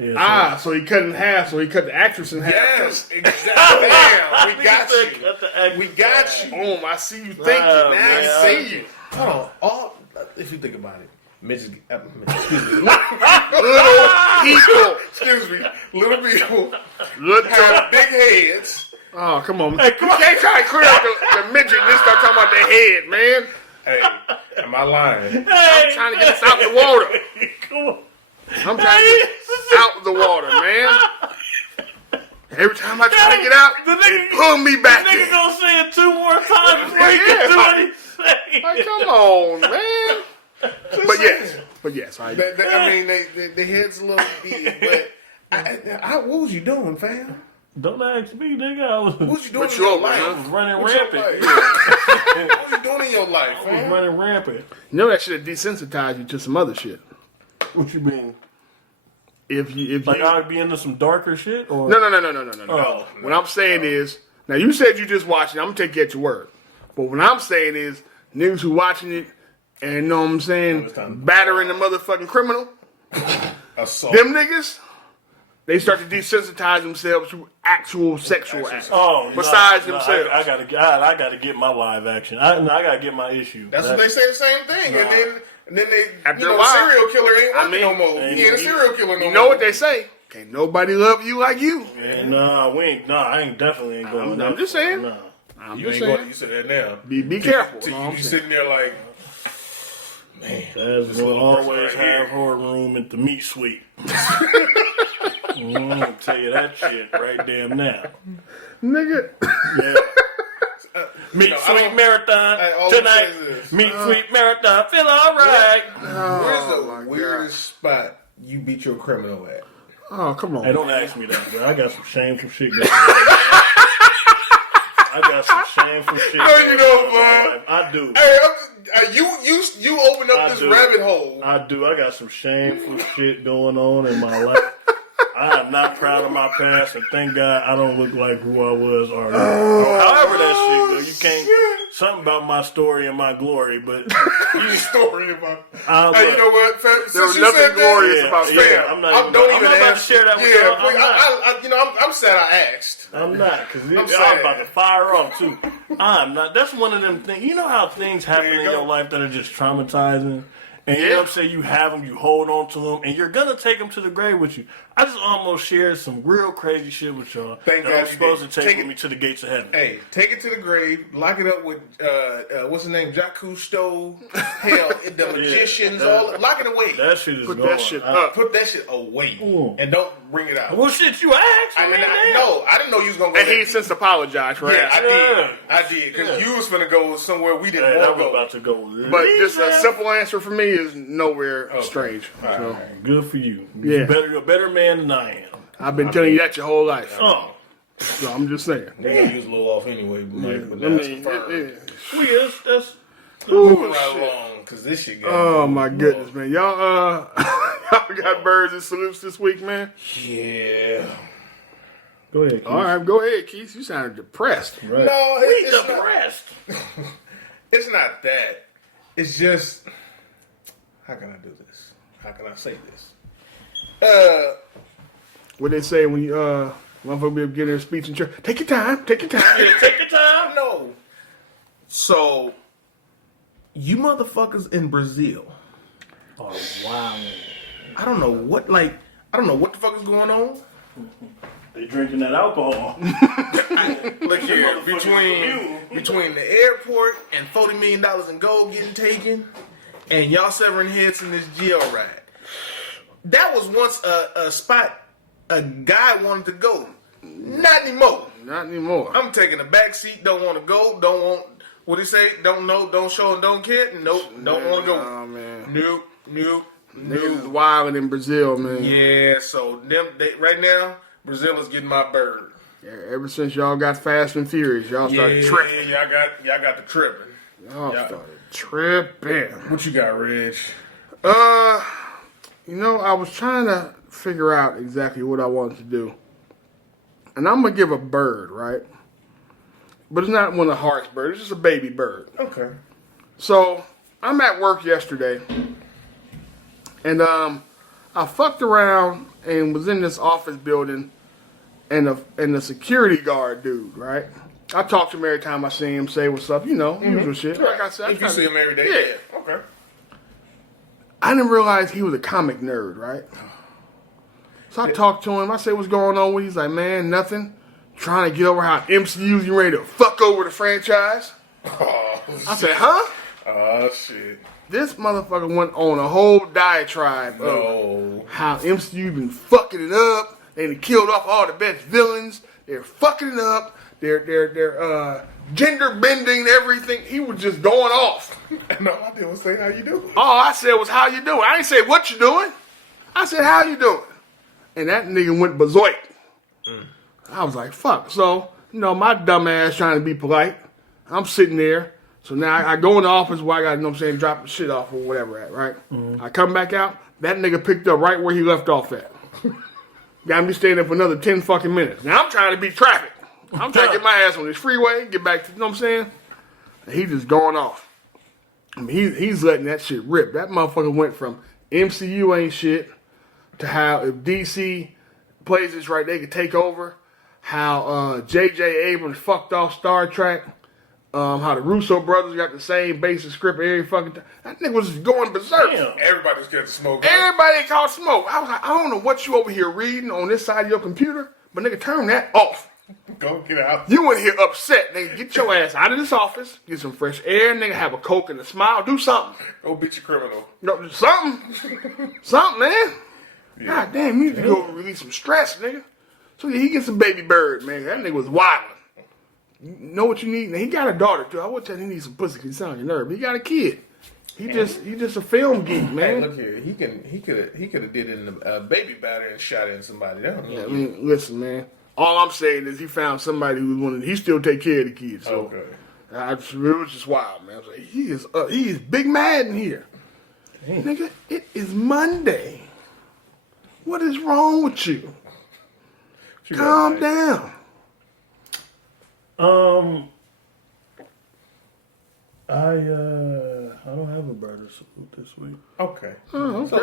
Yeah, So he cut in half, so he cut the actress in half. Yes, exactly. Damn, we got Nigga said you. cut the act- We got you. Boom, I see you thinking. Nah, Now man, I see you. Hold on. If you think about it, midgets, excuse me, Little people. excuse me, little people Little have big heads. Oh, come on. You can't try to clear up the midget and then start talking about their head, man. Hey, am I lying? I'm trying to get us out the water. Come on. I'm trying to get us out the water, man. Every time I try to get out, they pull me back Nigga in. gonna say it 2 more times before he can do what he's saying. Like, come on, man. But yes, I I mean, the head's a little big, but what was you doing, fam? Don't ask me, nigga. What was you doing But in your you over, life? huh? I was running What's your rampant. life? What was you doing in your life, I was fam? running rampant. You know that should have desensitized you to some other shit. What you mean? If you Like I'd be into some darker shit, or No. Oh, What I'm saying is, now you said you just watching. I'm gonna take you at your word. But what I'm saying is, niggas who watching it and you know what I'm saying, battering the motherfucking criminal, Assault. them niggas, they start to desensitize themselves to actual sexual acts. Oh, besides themselves. I gotta get my live action. I gotta get my issue. That's what they say the same thing. Nah. And then they, After you know, a the while, serial killer ain't working mean, no more. He ain't a serial killer no more. You know what they say? Can't nobody love you like you. Yeah, nah, I ain't definitely ain't going. I'm just saying. Nah. I'm You just ain't saying. going. You said that now. Be careful. You, know what I'm you saying? sitting there like, man. That's this what little person always right here. have her room at the meat suite. I'm gonna tell you that shit right damn now. Nigga. Yeah. Meat I Sweet don't- Marathon all it tonight. says is, Meat Sweet Marathon, feel alright. Where's my the weirdest spot you beat your criminal at? Oh, come on. Hey, don't ask me that, bro. I got some shameful shit going on. I got some shameful shit. No, you don't, going on in my man. life. I do. Hey, you opened up I this do. rabbit hole. I do. I got some shameful shit going on in my life. I am not proud of my past, and thank God I don't look like who I was or however that shit go. You can't something about my story and my glory, but You story about. I Hey, you know what? Since There was you nothing said glorious that, about yeah, fam. I'm not about to answer. share that with Yeah, y'all. but I'm sad I asked. I'm not, because I'm sad. about to fire off too. I'm not. That's one of them things. You know how things happen There you in go. your life that are just traumatizing? And you know what I'm saying? You have them, you hold on to them, and you're going to take them to the grave with you. I just almost shared some real crazy shit with y'all Thank that God I'm you supposed did. to take Take with it- me to the gates of heaven. Hey, take it to the grave, lock it up with what's his name, Jacques Cousteau, hell, the magicians, lock it away. That shit is Put going that shit on. up. Put that shit away Ooh. and don't bring it out. Well, shit, you asked. I didn't know you was gonna go. And he there. since apologized, right? Yeah, I did, because you was finna go somewhere we didn't Man, I want was to go. about to go. But just a simple answer for me is nowhere strange. All So right. Good for you. Yeah. You're a better man than I am. I've been telling you that your whole life. Oh, So I'm just saying. They gonna use a little off anyway, Mike, but I that's mean, confirmed. that's Moving right along, because this shit got Oh my goodness, man! Y'all, y'all got birds and salutes this week, man. Yeah. Go ahead, Keith. All right, go ahead, Keith. You sounded depressed. Right. No, it's not, Depressed. it's not that. It's just, how can I do this? How can I say this? What they say when you motherfucker be getting a speech in church? Take your time. Take your time. Take your time. No. So, you motherfuckers in Brazil, Oh, wow. I don't know what the fuck is going on. They drinking that alcohol. Look here, between the airport and $40 million in gold getting taken, and y'all severing heads in this jail ride. That was once a spot a guy wanted to go. Not anymore. Not anymore. I'm taking a back seat. Don't want to go. Don't want. What do you say? Don't know. Don't show and don't care. Nope. Don't want to go. Oh man. Nope. Niggas is wilding in Brazil, man. Yeah. So right now, Brazil is getting my bird. Yeah, ever since y'all got Fast and Furious, y'all started tripping. Y'all got the tripping. Y'all started tripping. What you got, Rich? You know, I was trying to figure out exactly what I wanted to do. And I'm going to give a bird, right? But it's not one of the hardest birds. It's just a baby bird. Okay. So, I'm at work yesterday. And I fucked around and was in this office building. And the security guard dude, right? I talk to him every time I see him, say what's up, usual shit. Like I said, If you see him every day, yeah. Okay. I didn't realize he was a comic nerd, right? So I talked to him. I said, what's going on with you? He's like, man, nothing. Trying to get over how MCU's you ready to fuck over the franchise. Oh, I said, huh? Oh, shit. This motherfucker went on a whole diatribe No. of how MCU been fucking it up. They done killed off all the best villains. They're fucking it up. They're gender bending everything. He was just going off. And all I did was say, how you doing? All I said was, how you doing? I didn't say, what you doing? I said, how you doing? And that nigga went berserk. I was like, fuck. So, my dumb ass trying to be polite. I'm sitting there. So now I go in the office where I got, drop the shit off or whatever at, right? I come back out. That nigga picked up right where he left off at. Got me staying there for another 10 fucking minutes. Now I'm trying to beat traffic. I'm trying to get my ass on this freeway, get back to, what I'm saying? And he just going off. I mean, he's letting that shit rip. That motherfucker went from MCU ain't shit to how if DC plays this right, they could take over. How J.J. Abrams fucked off Star Trek. How the Russo brothers got the same basic script every fucking time. That nigga was going berserk. Damn. Everybody was getting smoke. Huh? Everybody caught smoke. I was like, I don't know what you over here reading on this side of your computer, but nigga, turn that off. Go get out. You in here upset, nigga. Get your ass out of this office. Get some fresh air, nigga. Have a Coke and a smile. Do something. Go beat your criminal. No, something. Something, man. Yeah. God damn, you need to go release some stress, nigga. So yeah, he gets some baby bird, man. That nigga was wild. You know what you need? Now, he got a daughter too. I would tell him he needs some pussy because he's on your nerve. He got a kid. He just a film geek, man. Hey, look here. He could have did it in a baby batter and shot in somebody. That don't Yeah, I mean, listen, man. All I'm saying is he found somebody who wanted. He still take care of the kids. So okay. it was just wild, man. I was like, he is big mad in here, nigga. It is Monday. What is wrong with you? Calm down. I don't have a bird or salute this week. Okay. Oh, okay. So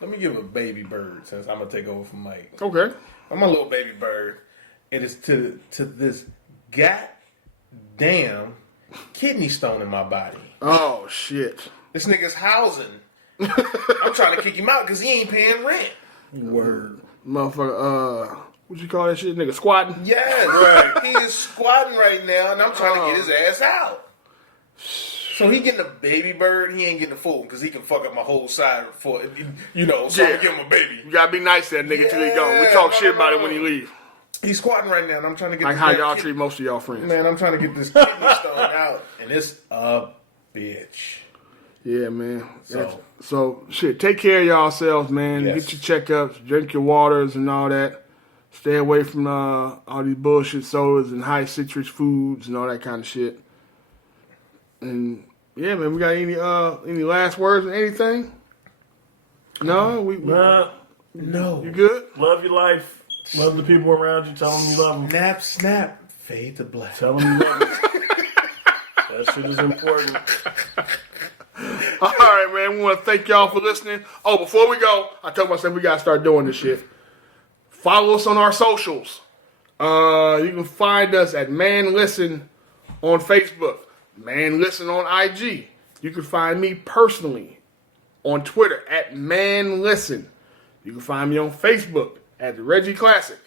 let me give a baby bird since I'm gonna take over from Mike. Okay. I'm a little baby bird. It is to this goddamn kidney stone in my body. Oh shit. This nigga's housing. I'm trying to kick him out because he ain't paying rent. Word. Motherfucker, what you call that shit, nigga? Squatting? Yes, right. He is squatting right now, and I'm trying to get his ass out. So he getting a baby bird. He ain't getting a full because he can fuck up my whole side for, so I'm gonna give him a baby. You gotta be nice to that nigga till he gone. We talk shit about it when he leave. He's squatting right now, and I'm trying to get Like how y'all treat most of y'all friends. Man, I'm trying to get this kidney stone out, and it's a bitch. Yeah, man. So shit, take care of yourselves, man. Yes. Get your checkups, drink your waters and all that. Stay away from all these bullshit sodas and high citrus foods and all that kind of shit. And yeah, man, we got any last words or anything? No, No. You good? Love your life. Love the people around you. Tell them you love them. Snap, snap, fade to black. Tell them you love them. That shit is important. All right, man. We want to thank y'all for listening. Oh, before we go, I told myself we gotta start doing this shit. Follow us on our socials. You can find us at Man Listen on Facebook, Man Listen on IG. You can find me personally on Twitter at Man Listen. You can find me on Facebook at the Reggie Classic.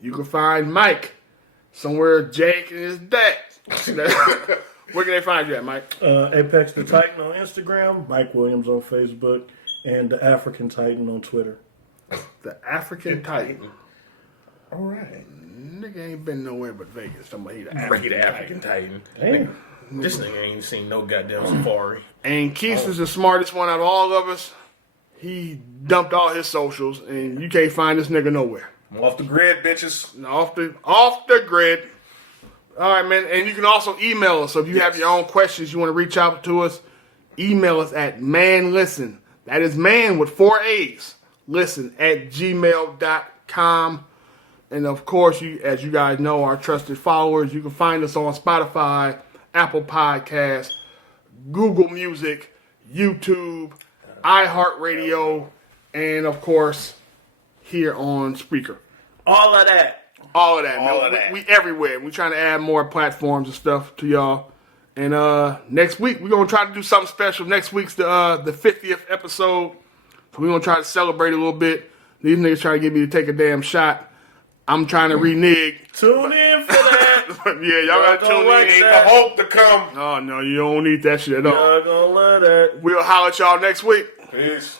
You can find Mike somewhere Jake and his dad. Where can they find you at, Mike? Apex the Titan on Instagram, Mike Williams on Facebook, and the African Titan on Twitter. The African Titan. All right. Nigga ain't been nowhere but Vegas. Somebody the African Titan. Damn. This nigga ain't seen no goddamn safari. And Keith is the smartest one out of all of us. He dumped all his socials, and you can't find this nigga nowhere. I'm off the grid, bitches. Off the grid. All right, man. And you can also email us. So if you have your own questions, you want to reach out to us, email us at manlisten. That is man with 4 A's. Listen at gmail.com. And of course, as you guys know, our trusted followers, you can find us on Spotify, Apple Podcasts, Google Music, YouTube, iHeartRadio, and of course, here on Spreaker. All of that. All of that, man. All of that. We everywhere. We're trying to add more platforms and stuff to y'all. And next week, we're going to try to do something special. Next week's the 50th episode. So we're going to try to celebrate a little bit. These niggas trying to get me to take a damn shot. I'm trying to renege. Tune in for that. Yeah, y'all got to tune like in. that. The hope to come. Oh, no, you don't need that shit at all. Y'all gonna love that. We'll holler at y'all next week. Peace.